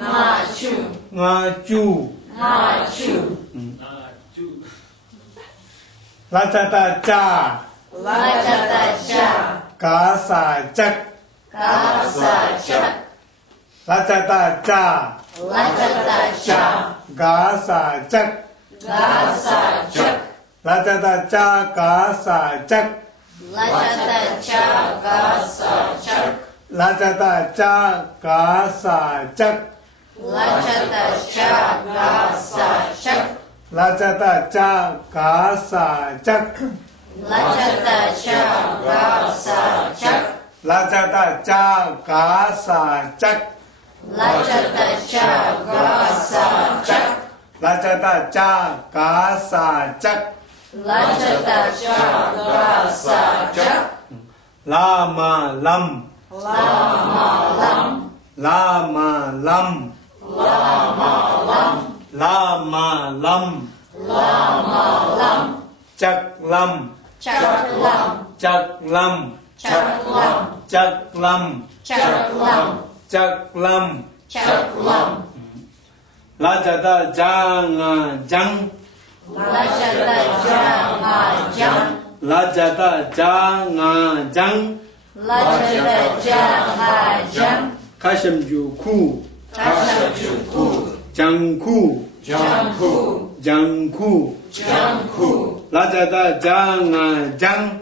Nga chu. Nga ju. Nga chu. Lachata cha. Lakata cha. Kasa chak. Kasa chak. Lachata cha. Lakata cha. Kasa chak. Gasa chak. Lachata cha kasa chak. Lakata cha. Gasa chak. Lachata cha kasa chak. Lakata cha. Gasa chak. Lachata cha kasa chak. Lakata cha. Gasa chak. Lachata cha kasa chak. Lakata cha. Gasa chak. Lachata cha kasa chak. Lakata cha. Gasa chak. Lama lam. Lama lam. Lama lam. Lama lam. Lama lam. Lama lam. Chak lam. Chak lam. Chak lam. Chak lam. Chak lam. Chak lam. Chak lam. Chak lam. Lachata cha nga jang. Lakata cha. Nga jang. Lachata cha nga jang. Lakata cha. Nga jang. Kashimjuku. Kashajuku. Jangku. Janku. Jangku. Jangku. Lachata cha nga jang.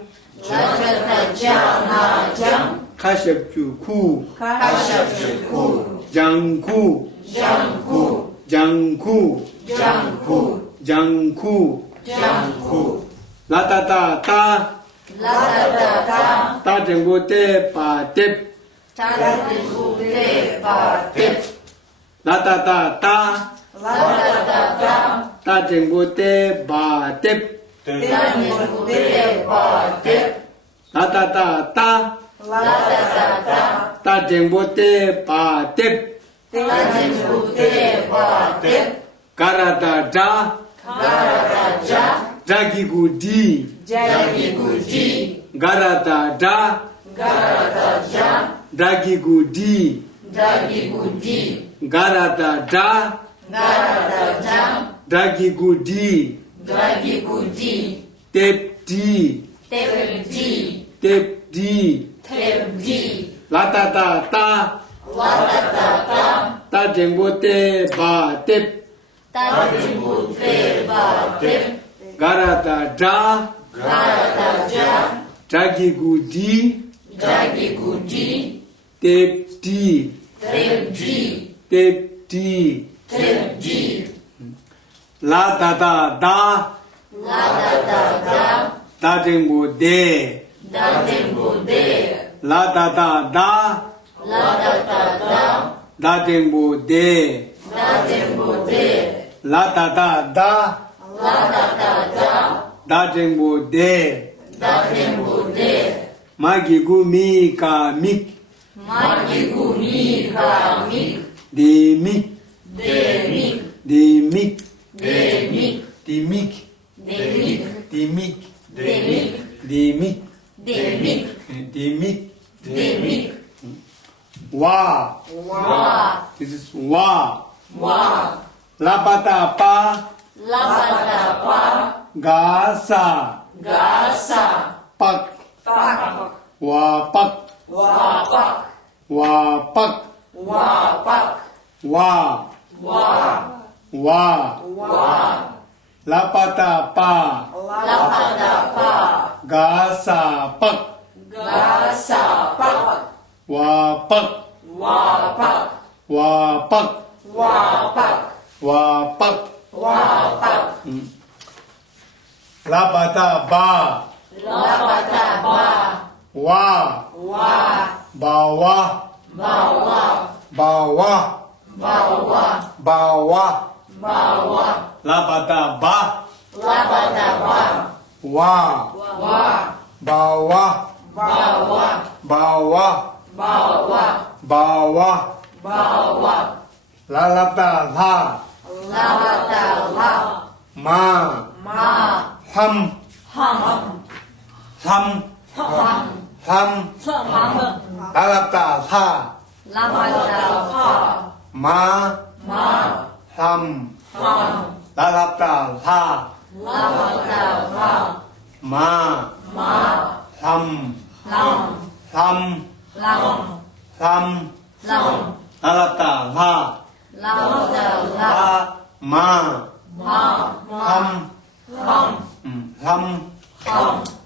Lakata cha. Nga jang. Kashimjuku. Kashajuku. Jangku. Jangku. Jangku. Jangku. Jangku. Jangku. Latata ta. Lakata ta. Ta jengbo te pa tep. Tadiku te pa tip. Latata ta. Lakata ta. Ta jengbo te ba tep. Tadiku te pa tip. Latata ta. Lakata ta. Ta jengbo te pa tep. Tadiku te pa tip. Karata ja. Karata ja. Jagi gudi. Jagi guji. garata da dagi gudi garata da dagi gudi tepdi latata ta ta jengbo te ba tep garata da dagi gudi tepdi latata da ta jengbo de latata da Datembo de Latata da Datembo de Magigumi ka mik Demik Wa. This is wa. Lapata pa. Gasa. Pak. Wa pak. Wa. Lapata pa. Gasa pak. Wa pak. Lapata ba. Wa. Bawa. Lapata ba. Wa. Bawa. Lalata la. Ma. Ham. Lalata la. Ma. Ham. Lalata la. Ma. Ham. Lalata la. Ma. Ham.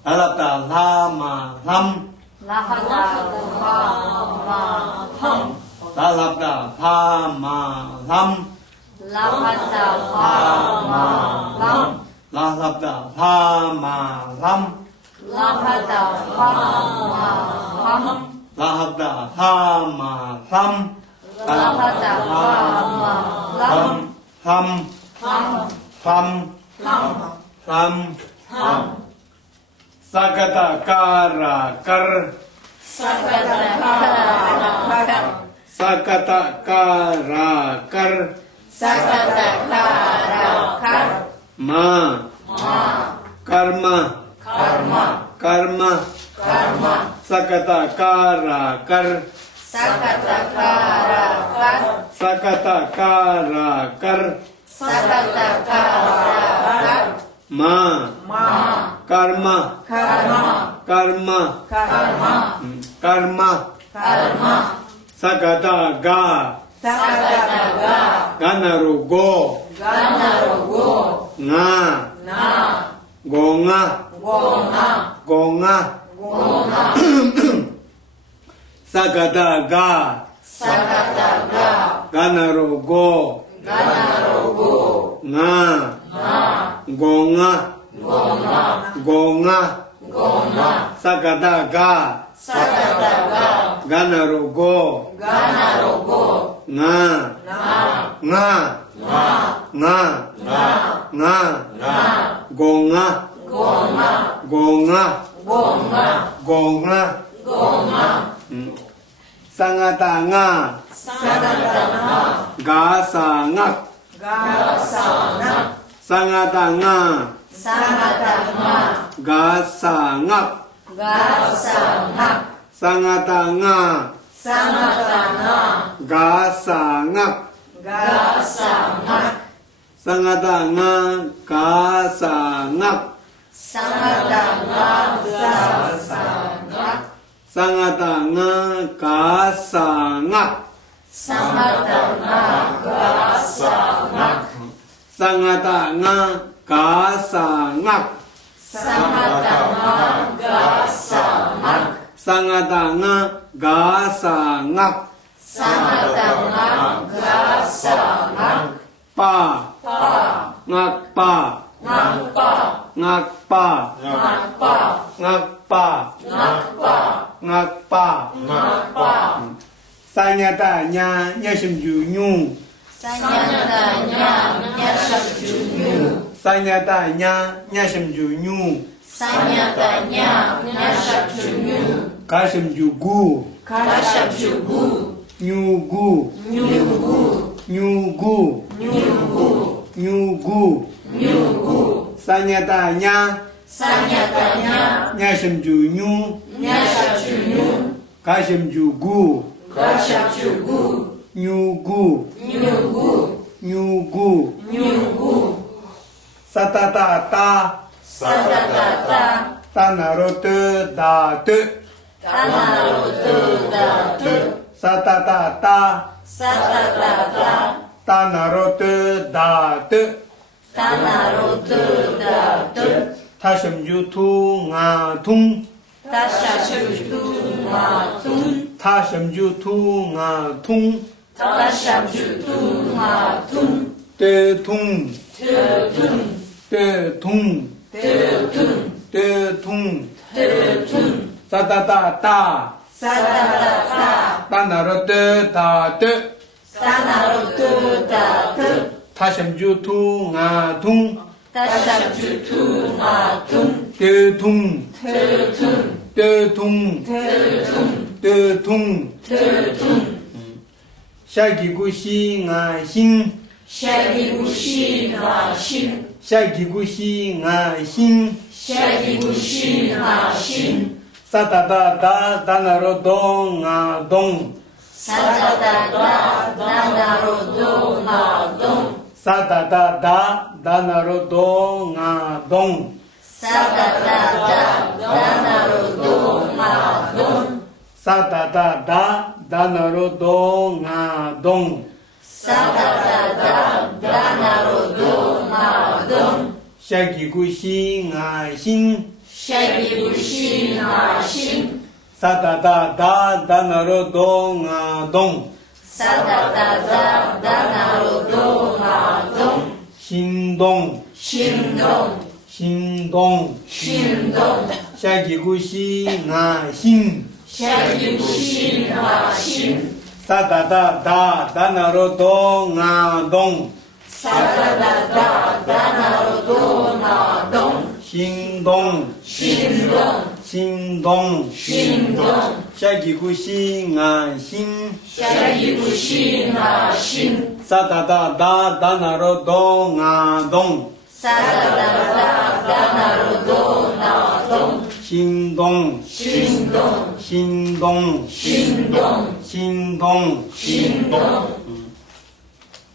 Lalata la ma. Ham. Lalata la ma. Ham. Lalata la ma. Ham. Sakata kara kar. Sakata kara kar. Ma. Karma. Sakata kara kar. Sakata kara kar. Ma. Karma. Sakata ga. Ganarugo. Nga. Gonga. Sakata ga. Ganarugo. Nga. Gonga. Sakata ga. Ganarugo. Nga. Gonga. Sangatanga. Gasangak. Sangatanga. Gasangak. Gasangak. Sangatanga. Sangatanga. Gasangak. Gasangak. Sangatanga. Gasangak. Sangatanga. Gasangak. Sangatanga. Gasangak. Sangatanga. Gasangak. Sangatanga. Gasangak. Sangatanga. Gasangak. Sangatanga. Gasangak. Sangatanga. Gasangak. Pa. Pa. Ngakpa. Ngakpa. Ngakpa. Ngakpa. Ngakpa. Ngakpa. Ngakpa. Ngakpa. Sanyatanya nyashimjunyu. Sanyatanya nyashimjunyu. Sanyatanya nyashimjunyu. Sanyatanya nyashimjunyu. Kashimjugu. Kashimjugu. Nyugu. Nyugu. Nyugu. Nyugu. Nyugu. Nyugu. Sanyatanya Sanyatanya nyashimjunyu. nyashimjunyu. Kashimjugu. Kashimjugu. Nyugu. Nyugu. Nyugu. Nyugu. Satatata. Satatata. Tanarote date. Tanarote date. Satatata. Satatata. Tanarote date. Tanarote date. Tashimjutu ngatung. Tashimjutu ngatung. Tashimjutu ngatung. Tashimjutu ngatung. Tetung. Tetung. Tetung. Tetung. Tetung. Tetung. Satatata. Satatata. Tanarote date. Tanarote date. Tashimjutu ngatung. Tashimjutu ngatung. Tetung. Tetung. Tetung. Tetung. Tetung. Tetung. Shagigushi ngashin. Shagigushi ngashin. Shagigushi ngashin. Shagigushi ngashin. Satatata tanarodo ngadong. Satatata danarodo ngadong. Satatata tanarodo ngadong. Satatata danarodo ngadong. Satatata tanarodo ngadong. Satatata danarodo ngadong. Shagigushi ngashin. Shagigushi ngashin. Satatata tanarodo ngadong. Satatata danarodo ngadong. 신동. Shindong. 신동. Shindong. 샤기구시 나신. Shagigushi ngashin. 사다다다 다나로도 나동. Satatata danarodo ngadong. 신동. Shindong. 신동. Shindong. 샤기구시 나신. Shagigushi ngashin. 사다다다 다나로도 나동. Satatata danarodo ngadong. 신동. Shindong. 신동. Shindong. 신동. Shindong.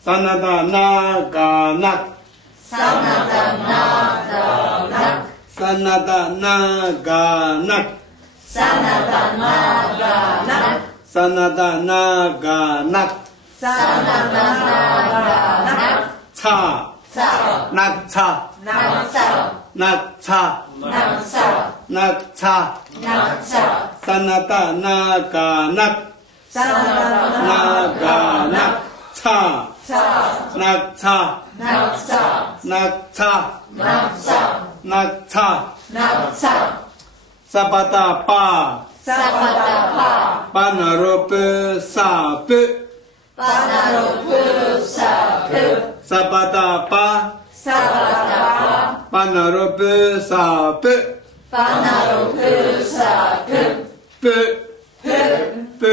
사나다 나가낙. Sanata naganak. 사나다 나가낙. Sanata naganak. 사나다 나가낙. Sanata naganak. 차. Sa. 낙차. Naksa. 낙차. Naksa. 낙차. Naksa. 사나다 나가낙. Sanata 나가낙. 차. Sa. 낙차. Naksa. 낙차. Naksa. 낙차. Naksa. 사바다 빠. Sapatapa. 바나로프 사프. Panaropu sapu. 사바다 빠. Sapatapa. 바나로프 사프. Panaropu sapu. 뿌. 뿌. 뿌.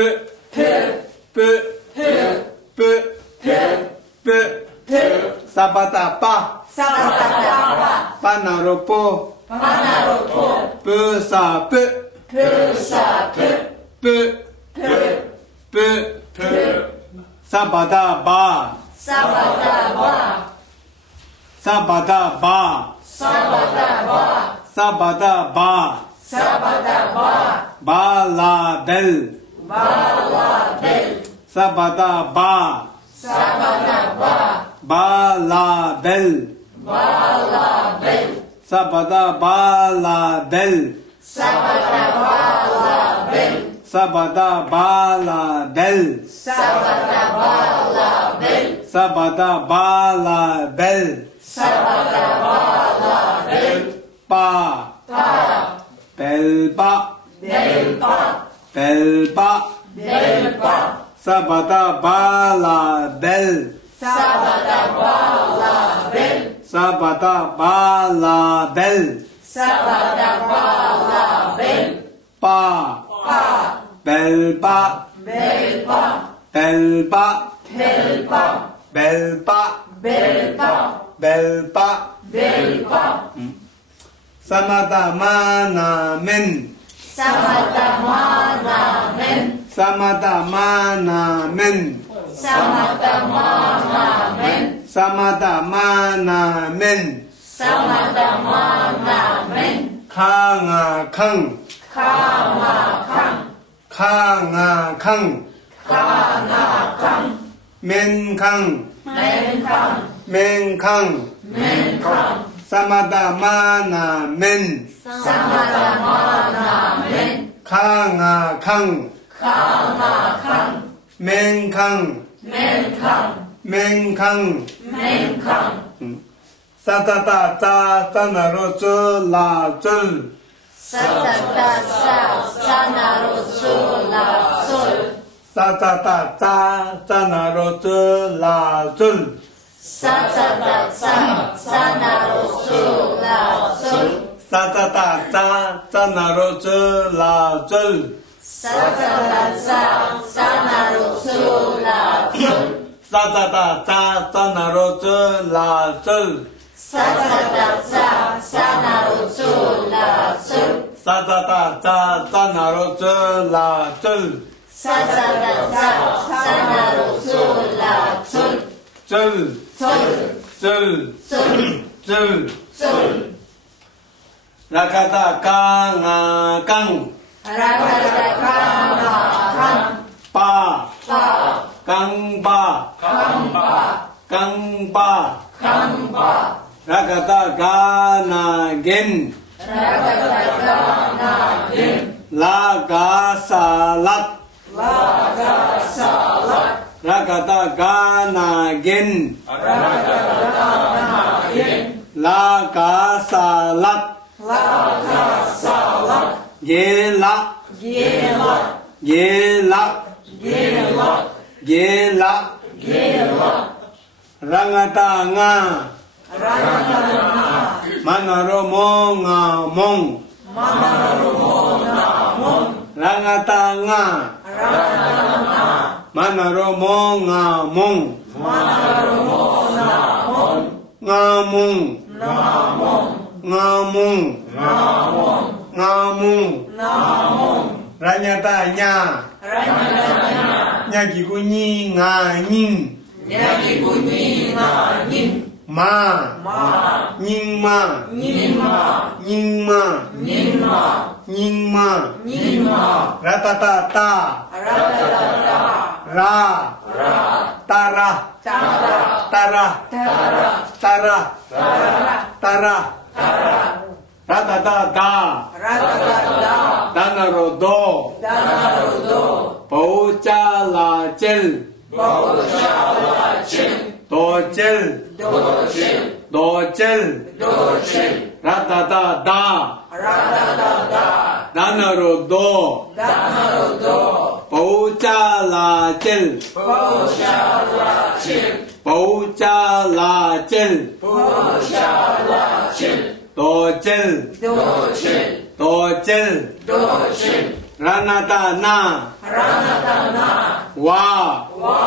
뿌. 뿌. 사바다 빠. Sapatapa. 바나로프. Panaropu. pu sa pu pu sa pu pu pu sa ba da ba sa ba da ba sa ba da ba sa ba da ba sa ba da ba sa ba da ba ba la del ba la del sa ba da ba sa ba da ba ba la del ba la del sa ba da ba la del sa ba da ba la del sa ba da ba la del sa ba da ba la del sa ba da ba la del sa ba da ba la del pa pa bel pa del pa bel pa del pa sa ba da ba la del sa ba da ba la del sa ba da ba la del sa ba da ba la del pa pa bel pa bel pa bel pa bel pa bel pa bel pa bel pa bel pa samada mana men samada mana men samada mana men samada mana men samada mana men samada mana men khanga khang kama kang khanga khang kana kang men khang men kang men khang men kang samada mana men samada mana men khanga khang kama kang men khang men kang men khang men kang satata ta tanaro chu la chul satata sa sanaro su la sul satata ta tanaro chu la chul satata sa sanaro su la sul satata ta tanaro chu la chul satata sa sanaro su la sul satata ta tanaro chu la chul satata sa sanaro su la sul satata ta tanaro chu la chul satata sa sanaro su la sul chul sul chul sul chul sul rakata ka nga kang rakata kama kang pa pa kang ba kang pa kang ba kang pa rakata ka na gen rakata kama gen la ga salat laga salat rakata ka na gen rakata kama gen la ga salat laga salat gela gela gela gela gela gela rangata nga rakata manaro mo nga mong manaro na mon rangata nga manaro mo nga mong manaro na mon nga mong na mon nga mong nga mong na mon ranyata nya rakata nya ki ku ni nga ning nyaki bunyi na nin ma ma ning ma nin ma ning ma nin ma ning ma nin ma ratata ta rakata ra ra tara tara tara tara tara tara tara ratata ta rakata danaro do danaro do bau cha la chel bau cha la chen do chel do chen do chel do chen ratata da rakata danaro do danaro do bau cha la chel bau cha la chen bau cha la chel bau cha la chen do chel do chen do chel do chen ranata na rakata wa wa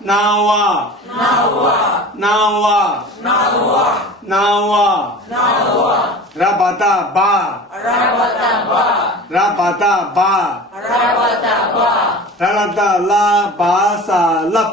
na wa na wa na wa na wa na wa na wa Rabata ba. Rabata ba. Rabata ba. Rabata ba. Ralata la ba sa lap.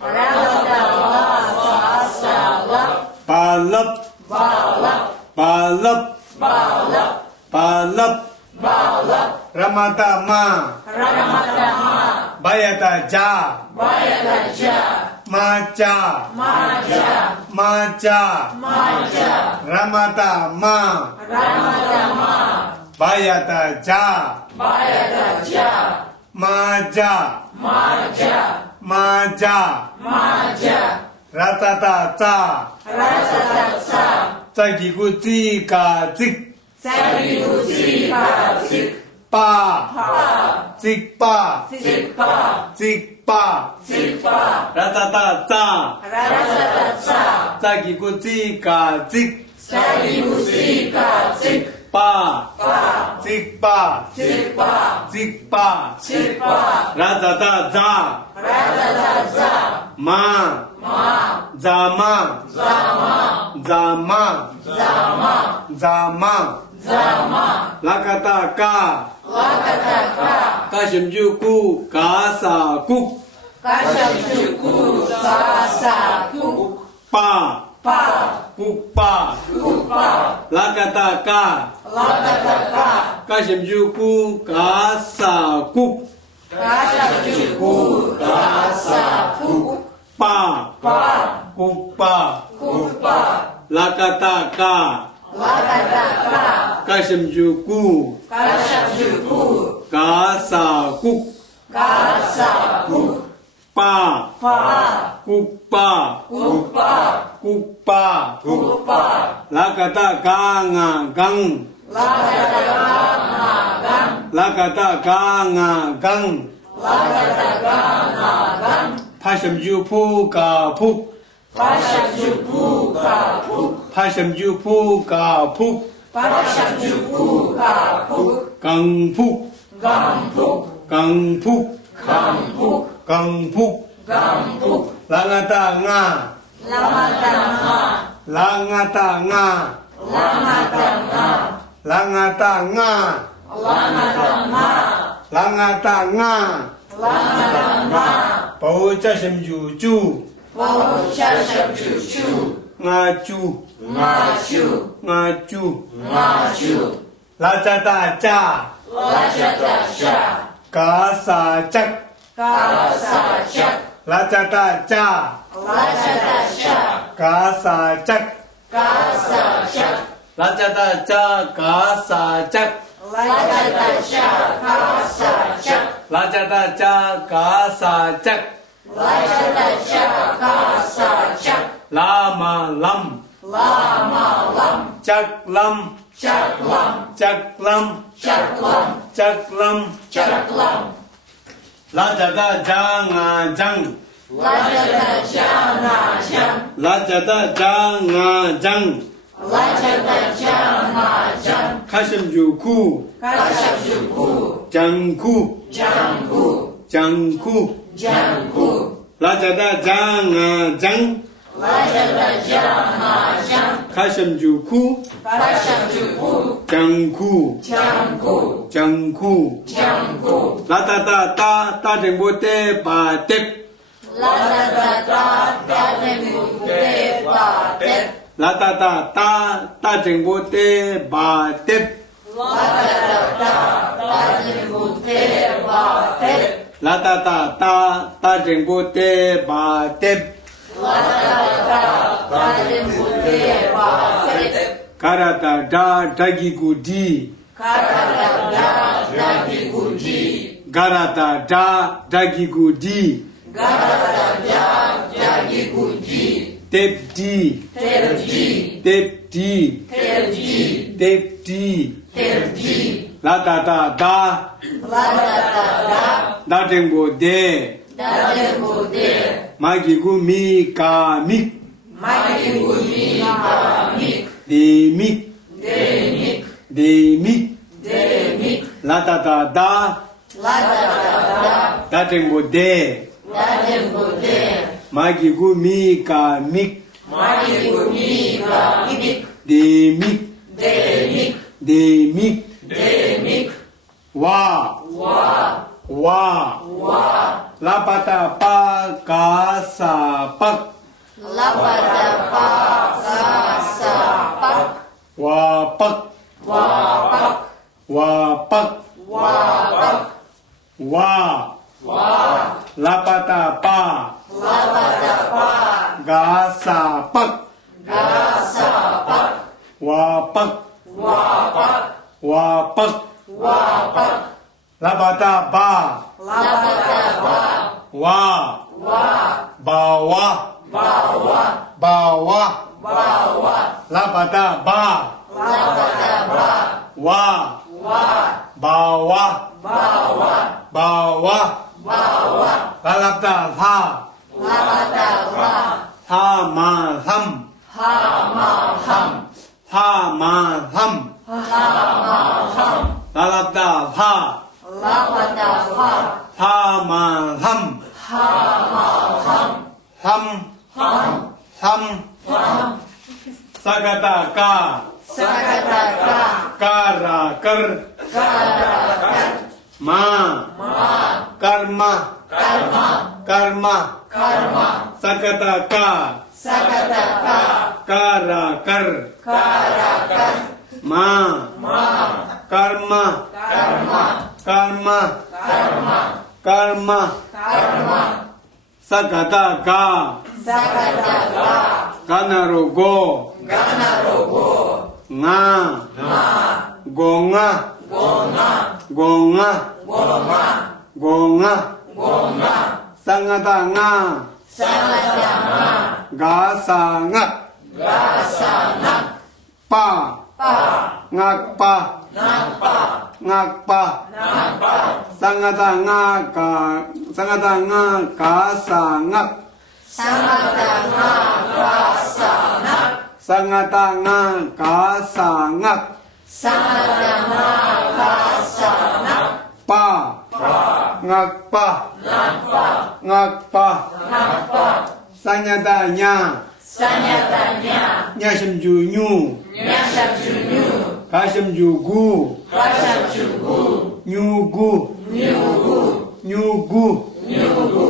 Rabata la ba sa lap. Ba lap. Ba lap. Ba lap. Ba lap. Ba lap. Ba lap. Ramata ma. Ramata ma. Bayata ja. Bayata ja. Ma ja. Ma ja. Ma ja. Ma ja. Ramata ma. Ramata ma. Bayata ja. Bayata ja. Ma ja. Ma ja. Ma ja. Ma ja. Ratata za. Ratata za. Zagigu zika zik. Zagigu zika zik. Pa. Pa. Zik pa. Zik pa. Zik pa. Zik pa. Ratata za. Ratata za. Zagigu zika zik. Zagigu zika zik. Pa. Pa. Zik pa. Zik pa. Zik pa. Zik pa. Ratata za. Ratata za. Ma. Ma. Zama. Zama. Zama. Zama. Zama. Zama. Lakata ka. Lakata ka. Kashimjuku kasa kuk. Kashimjuku kasa kuk. Pa. Pa. Kuk pa. Kuk pa. Lakata ka. Lakata ka. Kashimjuku kasa kuk. Kashimjuku kasa kuk. Pa. Pa. Kuk pa. Kuk pa. Lakata ka. Lakata ka. Kashimjuku Kashimjuku kasa kuk. kasa kuk. Pa. Pa. Kuk pa. Kuk pa. Kuk pa. Kuk pa. Lakata ka nga gang. Lakata ka nga gang. Lakata ka nga gang. Lakata ka nga gang. Pashimjuku ka puk. Pashimjuku ka puk. Pashimjuku ka puk. Pashimjuku ka puk. Gang puk. Gang puk. Gang puk. Gang puk. Gang puk. Gang puk. Langata nga. Langata nga. Langata nga. Langata nga. Langata nga. Langata nga. Langata nga. Langata nga. Pawchashimjuju. Pawchashimjuju. Nga chu. Nga chu. Nga chu. Nga chu. Lachata cha. Lachata cha. Kasa chak. Kasa chak. Lachata cha. Lachata cha. Kasa chak. Kasa chak. Lachata cha. Kasa chak. Lachata cha. Kasa chak. Lachata cha. Kasa chak. Lachata cha. Kasa chak. Lama lam. Lama lam. Chak lam. Chak lam. Chak lam. Chak lam. Chak lam. Chak lam. Lachata cha nga jang. Lachata cha nga jang. Lachata cha nga jang. Lachata cha nga jang. Kashimjuku. Kashimjuku. Jangku. Jangku. Jangku. Jangku. Lachata cha nga jang. Lachata cha nga jang. Kashimjuku. Kashimjuku. Jangku. Jangku. Jangku. Jangku. Latata ta ta jengbote ba tep. Latata ta ta jengbote ba tep. Latata ta ta jengbote ba tep. Latata ta ta jengbote ba tep. Latata ta ta jengbote ba tep. Latata ta jengbote ba tep. Karata da dagi gudi. Karata da dagi gudi. Garata da dagi gudi. Garata da dagi gudi. Tep di. Tep di. Tep di. Tep di. Tep di. Tep di. Latata da Latata da da jengbote. da jengbote. Magi gumi ka mik. Magi gumi ka mik. De mik. Demik. De mik. Demik. Latata da Latata da da jengbote. da jengbote. Magi gumi ka mik. Magi gumi ka mik. De mik. Демик. Демик. Демик. Wa. Wa. Wa. Wa. Lapata pa ka sa pak. Лапата па са пак. Wa pak. Wa. Pak. Wa pak. Wa. Pak. Wa. Wa. Lapata pa Lapata pa. ga sa pak. Ga sa pak. Wa pak. Wa. Pak. Wa pak. Wa. Pak. Lapata ba. Lapata pa. Wa. Wa. Ba wa. Ba. Wa. Ba wa. Ba. Wa. Lapata ba. Lapata pa. Wa. Wa. Ba wa. Ba. Wa. Ba wa. Ba. Wa. Lapata tha. Lapata pa. Tha ma tham. Ha ma ham. Tha ma tham. Ha ma ham. Lapata tha. Lapata pa. Tha ma tham. Ha ma ham. Tham. Ham. Tham. Ham. Sagata ka. Sakata ka. Kara kar. Kara kar. Ma. Ma. Karma. Karma. Karma. Karma. Sagata ka. Sakata ka. Kara kar. Kara kar. Ma. Ma. Karma. Karma. Karma. Karma. Karma. Karma. Sagata ka. Sakata ka. Ganarogo. Gana rogo. Nga. Ma. Gonga. Gona. Gonga. Goma. Gonga. Goma. Sangata nga. Sakata ma. Gasa ngak. Gasa nak. Pa. Pa. Ngak pa. Nampa. Ngak pa. Nampa. Sangata nga ka. Sangata nga gasa ngak. Sakata ma. Gasa nak. Sangata nga gasa ngak. Sakata ma. Gasa nak. Pa. Pa. Ngak pa. Nampa. Ngak pa. Nampa. Sanyata nya. Sanyatanya. Nyashim ju nyu. Nyasham junyu. Kashim ju gu. Kasham jugu. Nyu gu. Nyugu. Nyu gu. Nyugu.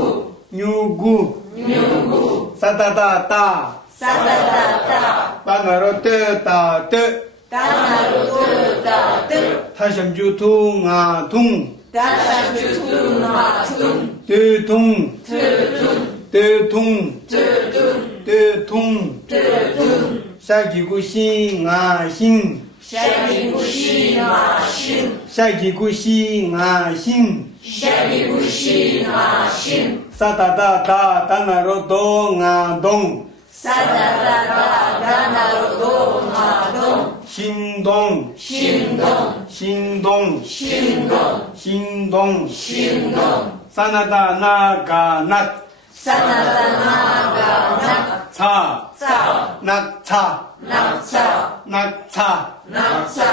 Nyu gu. Nyugu. Satata ta. Satatata. Panaro te ta te. Tanarutu datu. Tashim ju tu nga tung. Tasham jutu matum. Te tung. Tutum. Te tung. Tutum. Te tung. Tutum. Shaki gu shi nga xin. Shagigushi ma shin. Shaki gu shi nga xin. Shagigushi ma shin. Satata ta tanaro do nga dong. Satatata. Tanarutu madum. Xin dong. Shindong. Xin dong. Shindong. Xin dong. Shindong. Sanata na ga nak. Sanatana ga nak. Cha. Ca. Nak cha. Nakca. Nak cha. Nakca.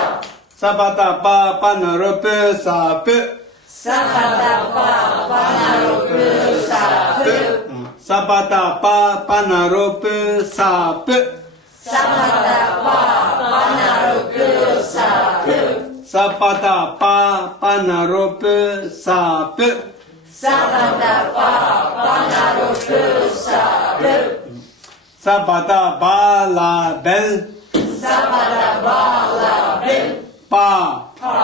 Sabata pa panaro pe sa pe. Sakata pa. Panarutu sa pu. Sabata pa panaro pe sa pe. Sakata pa. Panarutu sa pu. Sabata pa panaro pe sa pe. Sakata pa. Panarutu sa pu. Sabata ba la bel. Sakata pa la bil. Pa. Pa.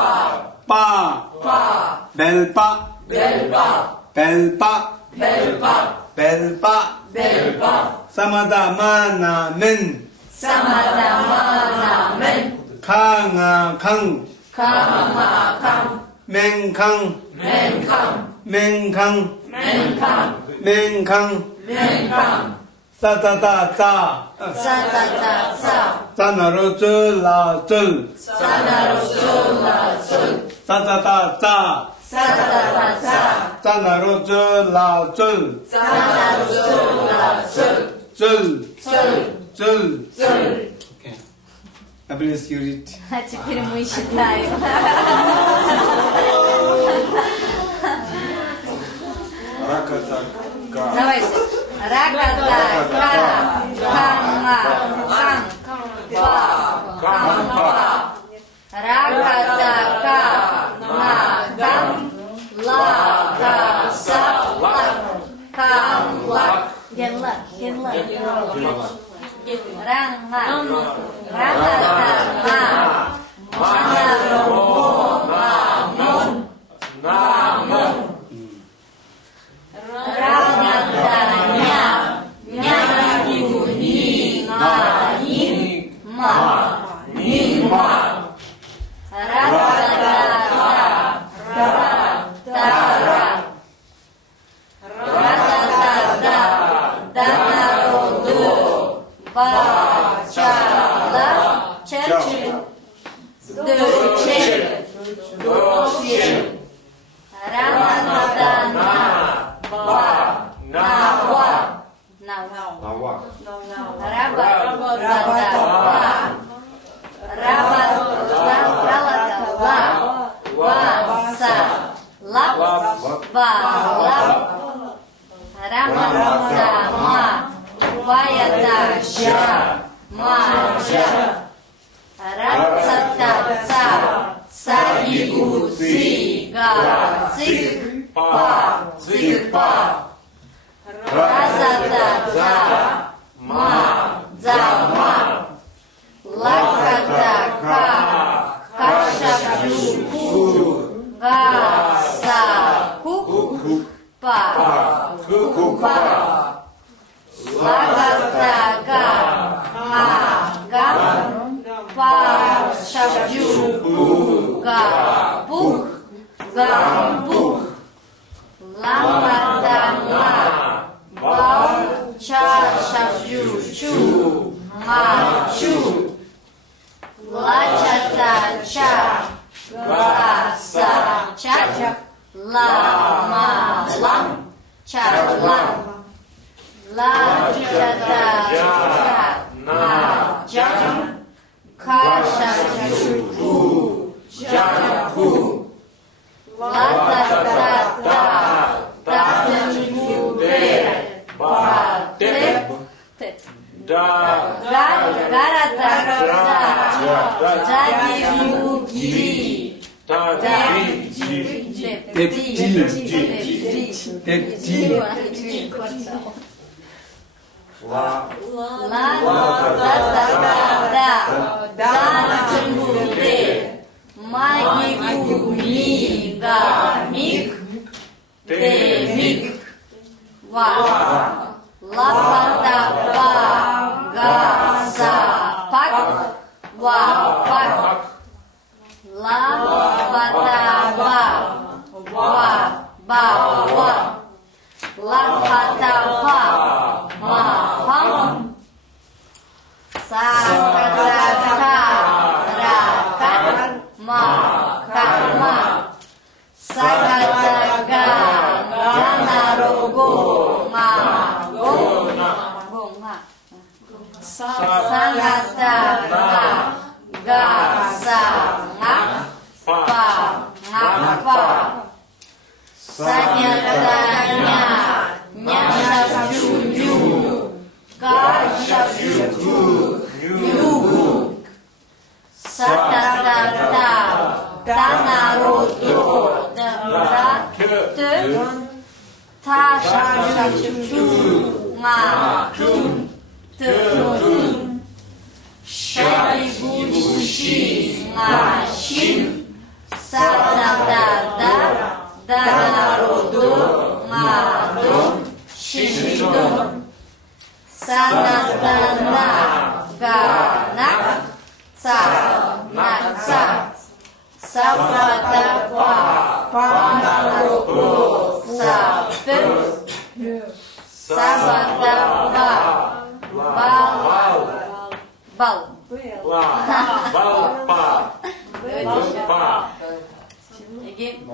Pa. Pa. Bel pa. Belpa. Bel pa. Belpa. Bel pa. Belpa. Samada ma na men. Samata mana men. Ka nga kang. Kama kam. Men kang. Men kam. Men kang. Men kam. Men kang. Men kam. Satata ta. Satата са. Sanaro zhe la zhe. Sanarutu la sul. Satata ta. Satata sa. Sanaro zhe la zhe. Sanarutu la sul. Zhe. Sul. Zhe. Sul. Okay. I bless you read. А теперь мы считаем. Давайте. Раката, ка, канга, кан, па, канга, Ранга. Ранга.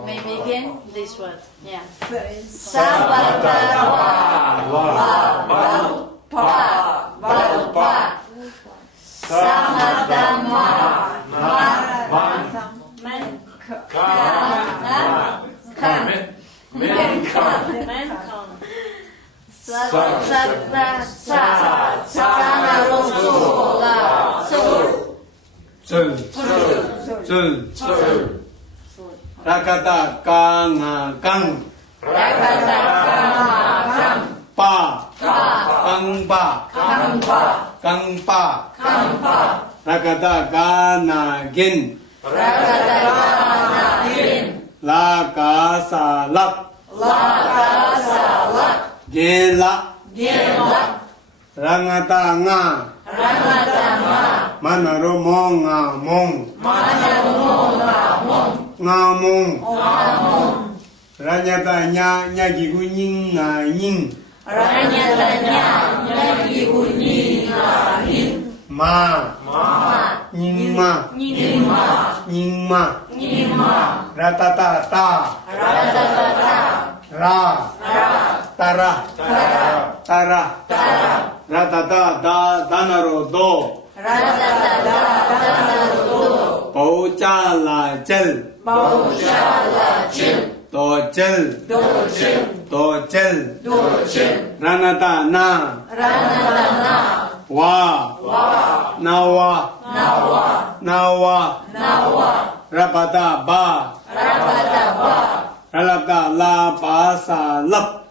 Maybe again this word. Yeah. Rakata kanga kang. Rakata kanga kang. Pa. Pa. 강바 강바 강바 강바 라가다 가나긴 라가다가나긴 라가사락 라가사락 겔라 겔라 랑아다nga 랑아다마 마나로몽아몽 마나몽아몽 nga몽 아몽 라냐다냐 냐기구닝아닝 라냐다냐 냐기구니가힌 마 마 닝마 닝마 닝마 닝마 라타타타 라다다다 라 라 따라 따라 따라 따라 라타타타 다나로도 라다다다다다도 보자라젤 바우샤라질 도젤 도질 도젤 도질 라나다나 라나다나 와 와 나와 나와 나와 나와 라바다바 라바다바 라랍다 라바사랍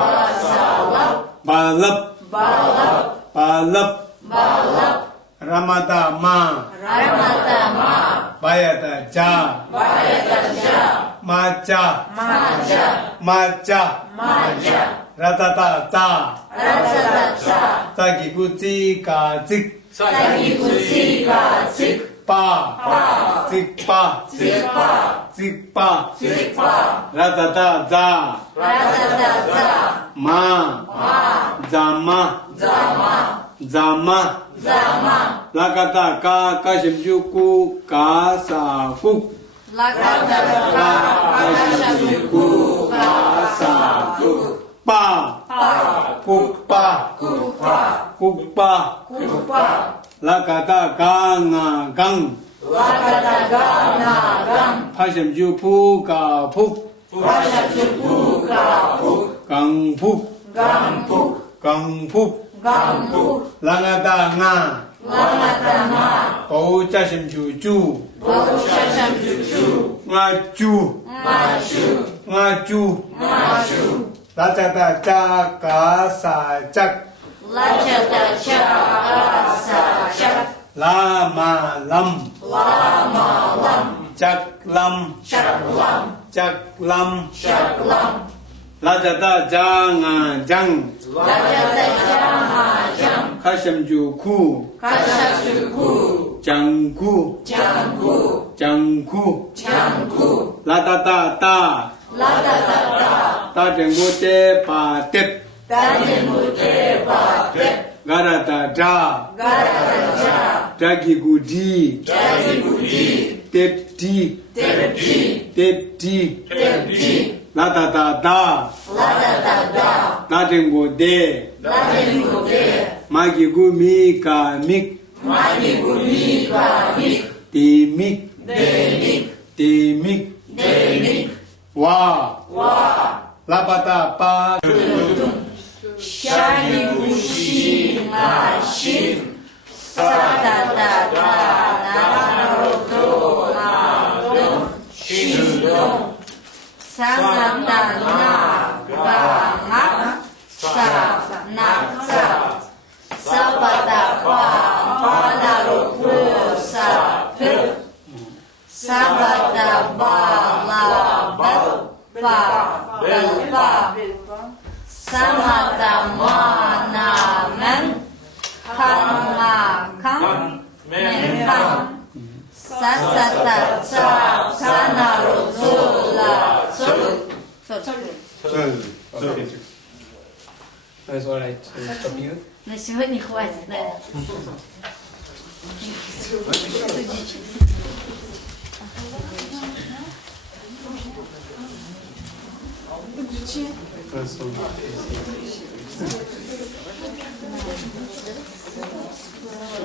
라바다바바살랍 발랍 발랍 발랍 발랍 라마다마 라마다마 바야다자 바야다샤 마자 마자 마자 마자 라타타타 라자다차 자기구지가직 사기구시가직 빠 직빠 직파 직빠 직파 라타타자 라자다자 마 마 자마 자마 자마 자마 라가타가 가심주구 가사국 라가다가가샤구구 가사구 빠 파 국빠 구파 국빠 구파 라가타강아강 라가다가나강 파심주푸가푹 파샤주구가북 강푹 강북 강푹 강북 랑아다nga 라마다마 보자심주주 바우샤샴주주 ngacu 마슈 ngacu 마슈 라자다자 가사작 라자다샤가사샥 라마람 라마람 작람 샥람 작람 샥람 라자다장아장 라자다샤마장 카심주쿠 가샤주구 장구 장구 장구 장구 라다다다 라다다다 따쟁고테 바텝 따제무데바데 가라다자 가라다자 자기구디 자기구디 뎁디 뎁디 뎁디 뎁디 라다다다 라다다다 따쟁고데 따제무데 마기구미카믹 마기구미가믹 디믹 데믹 디믹 데믹 와 와 라바다빠 샤기구시마신 사다다다 나로도나동 신동 사나다나가막 사낙사 사바다바 바나로쿠사프 사바다바라바 사마다마나멘 칸마칸 멘칸 사사타차 사나로졸라 솔 That's all right. Stop here. На сегодня хватит, да. That's all.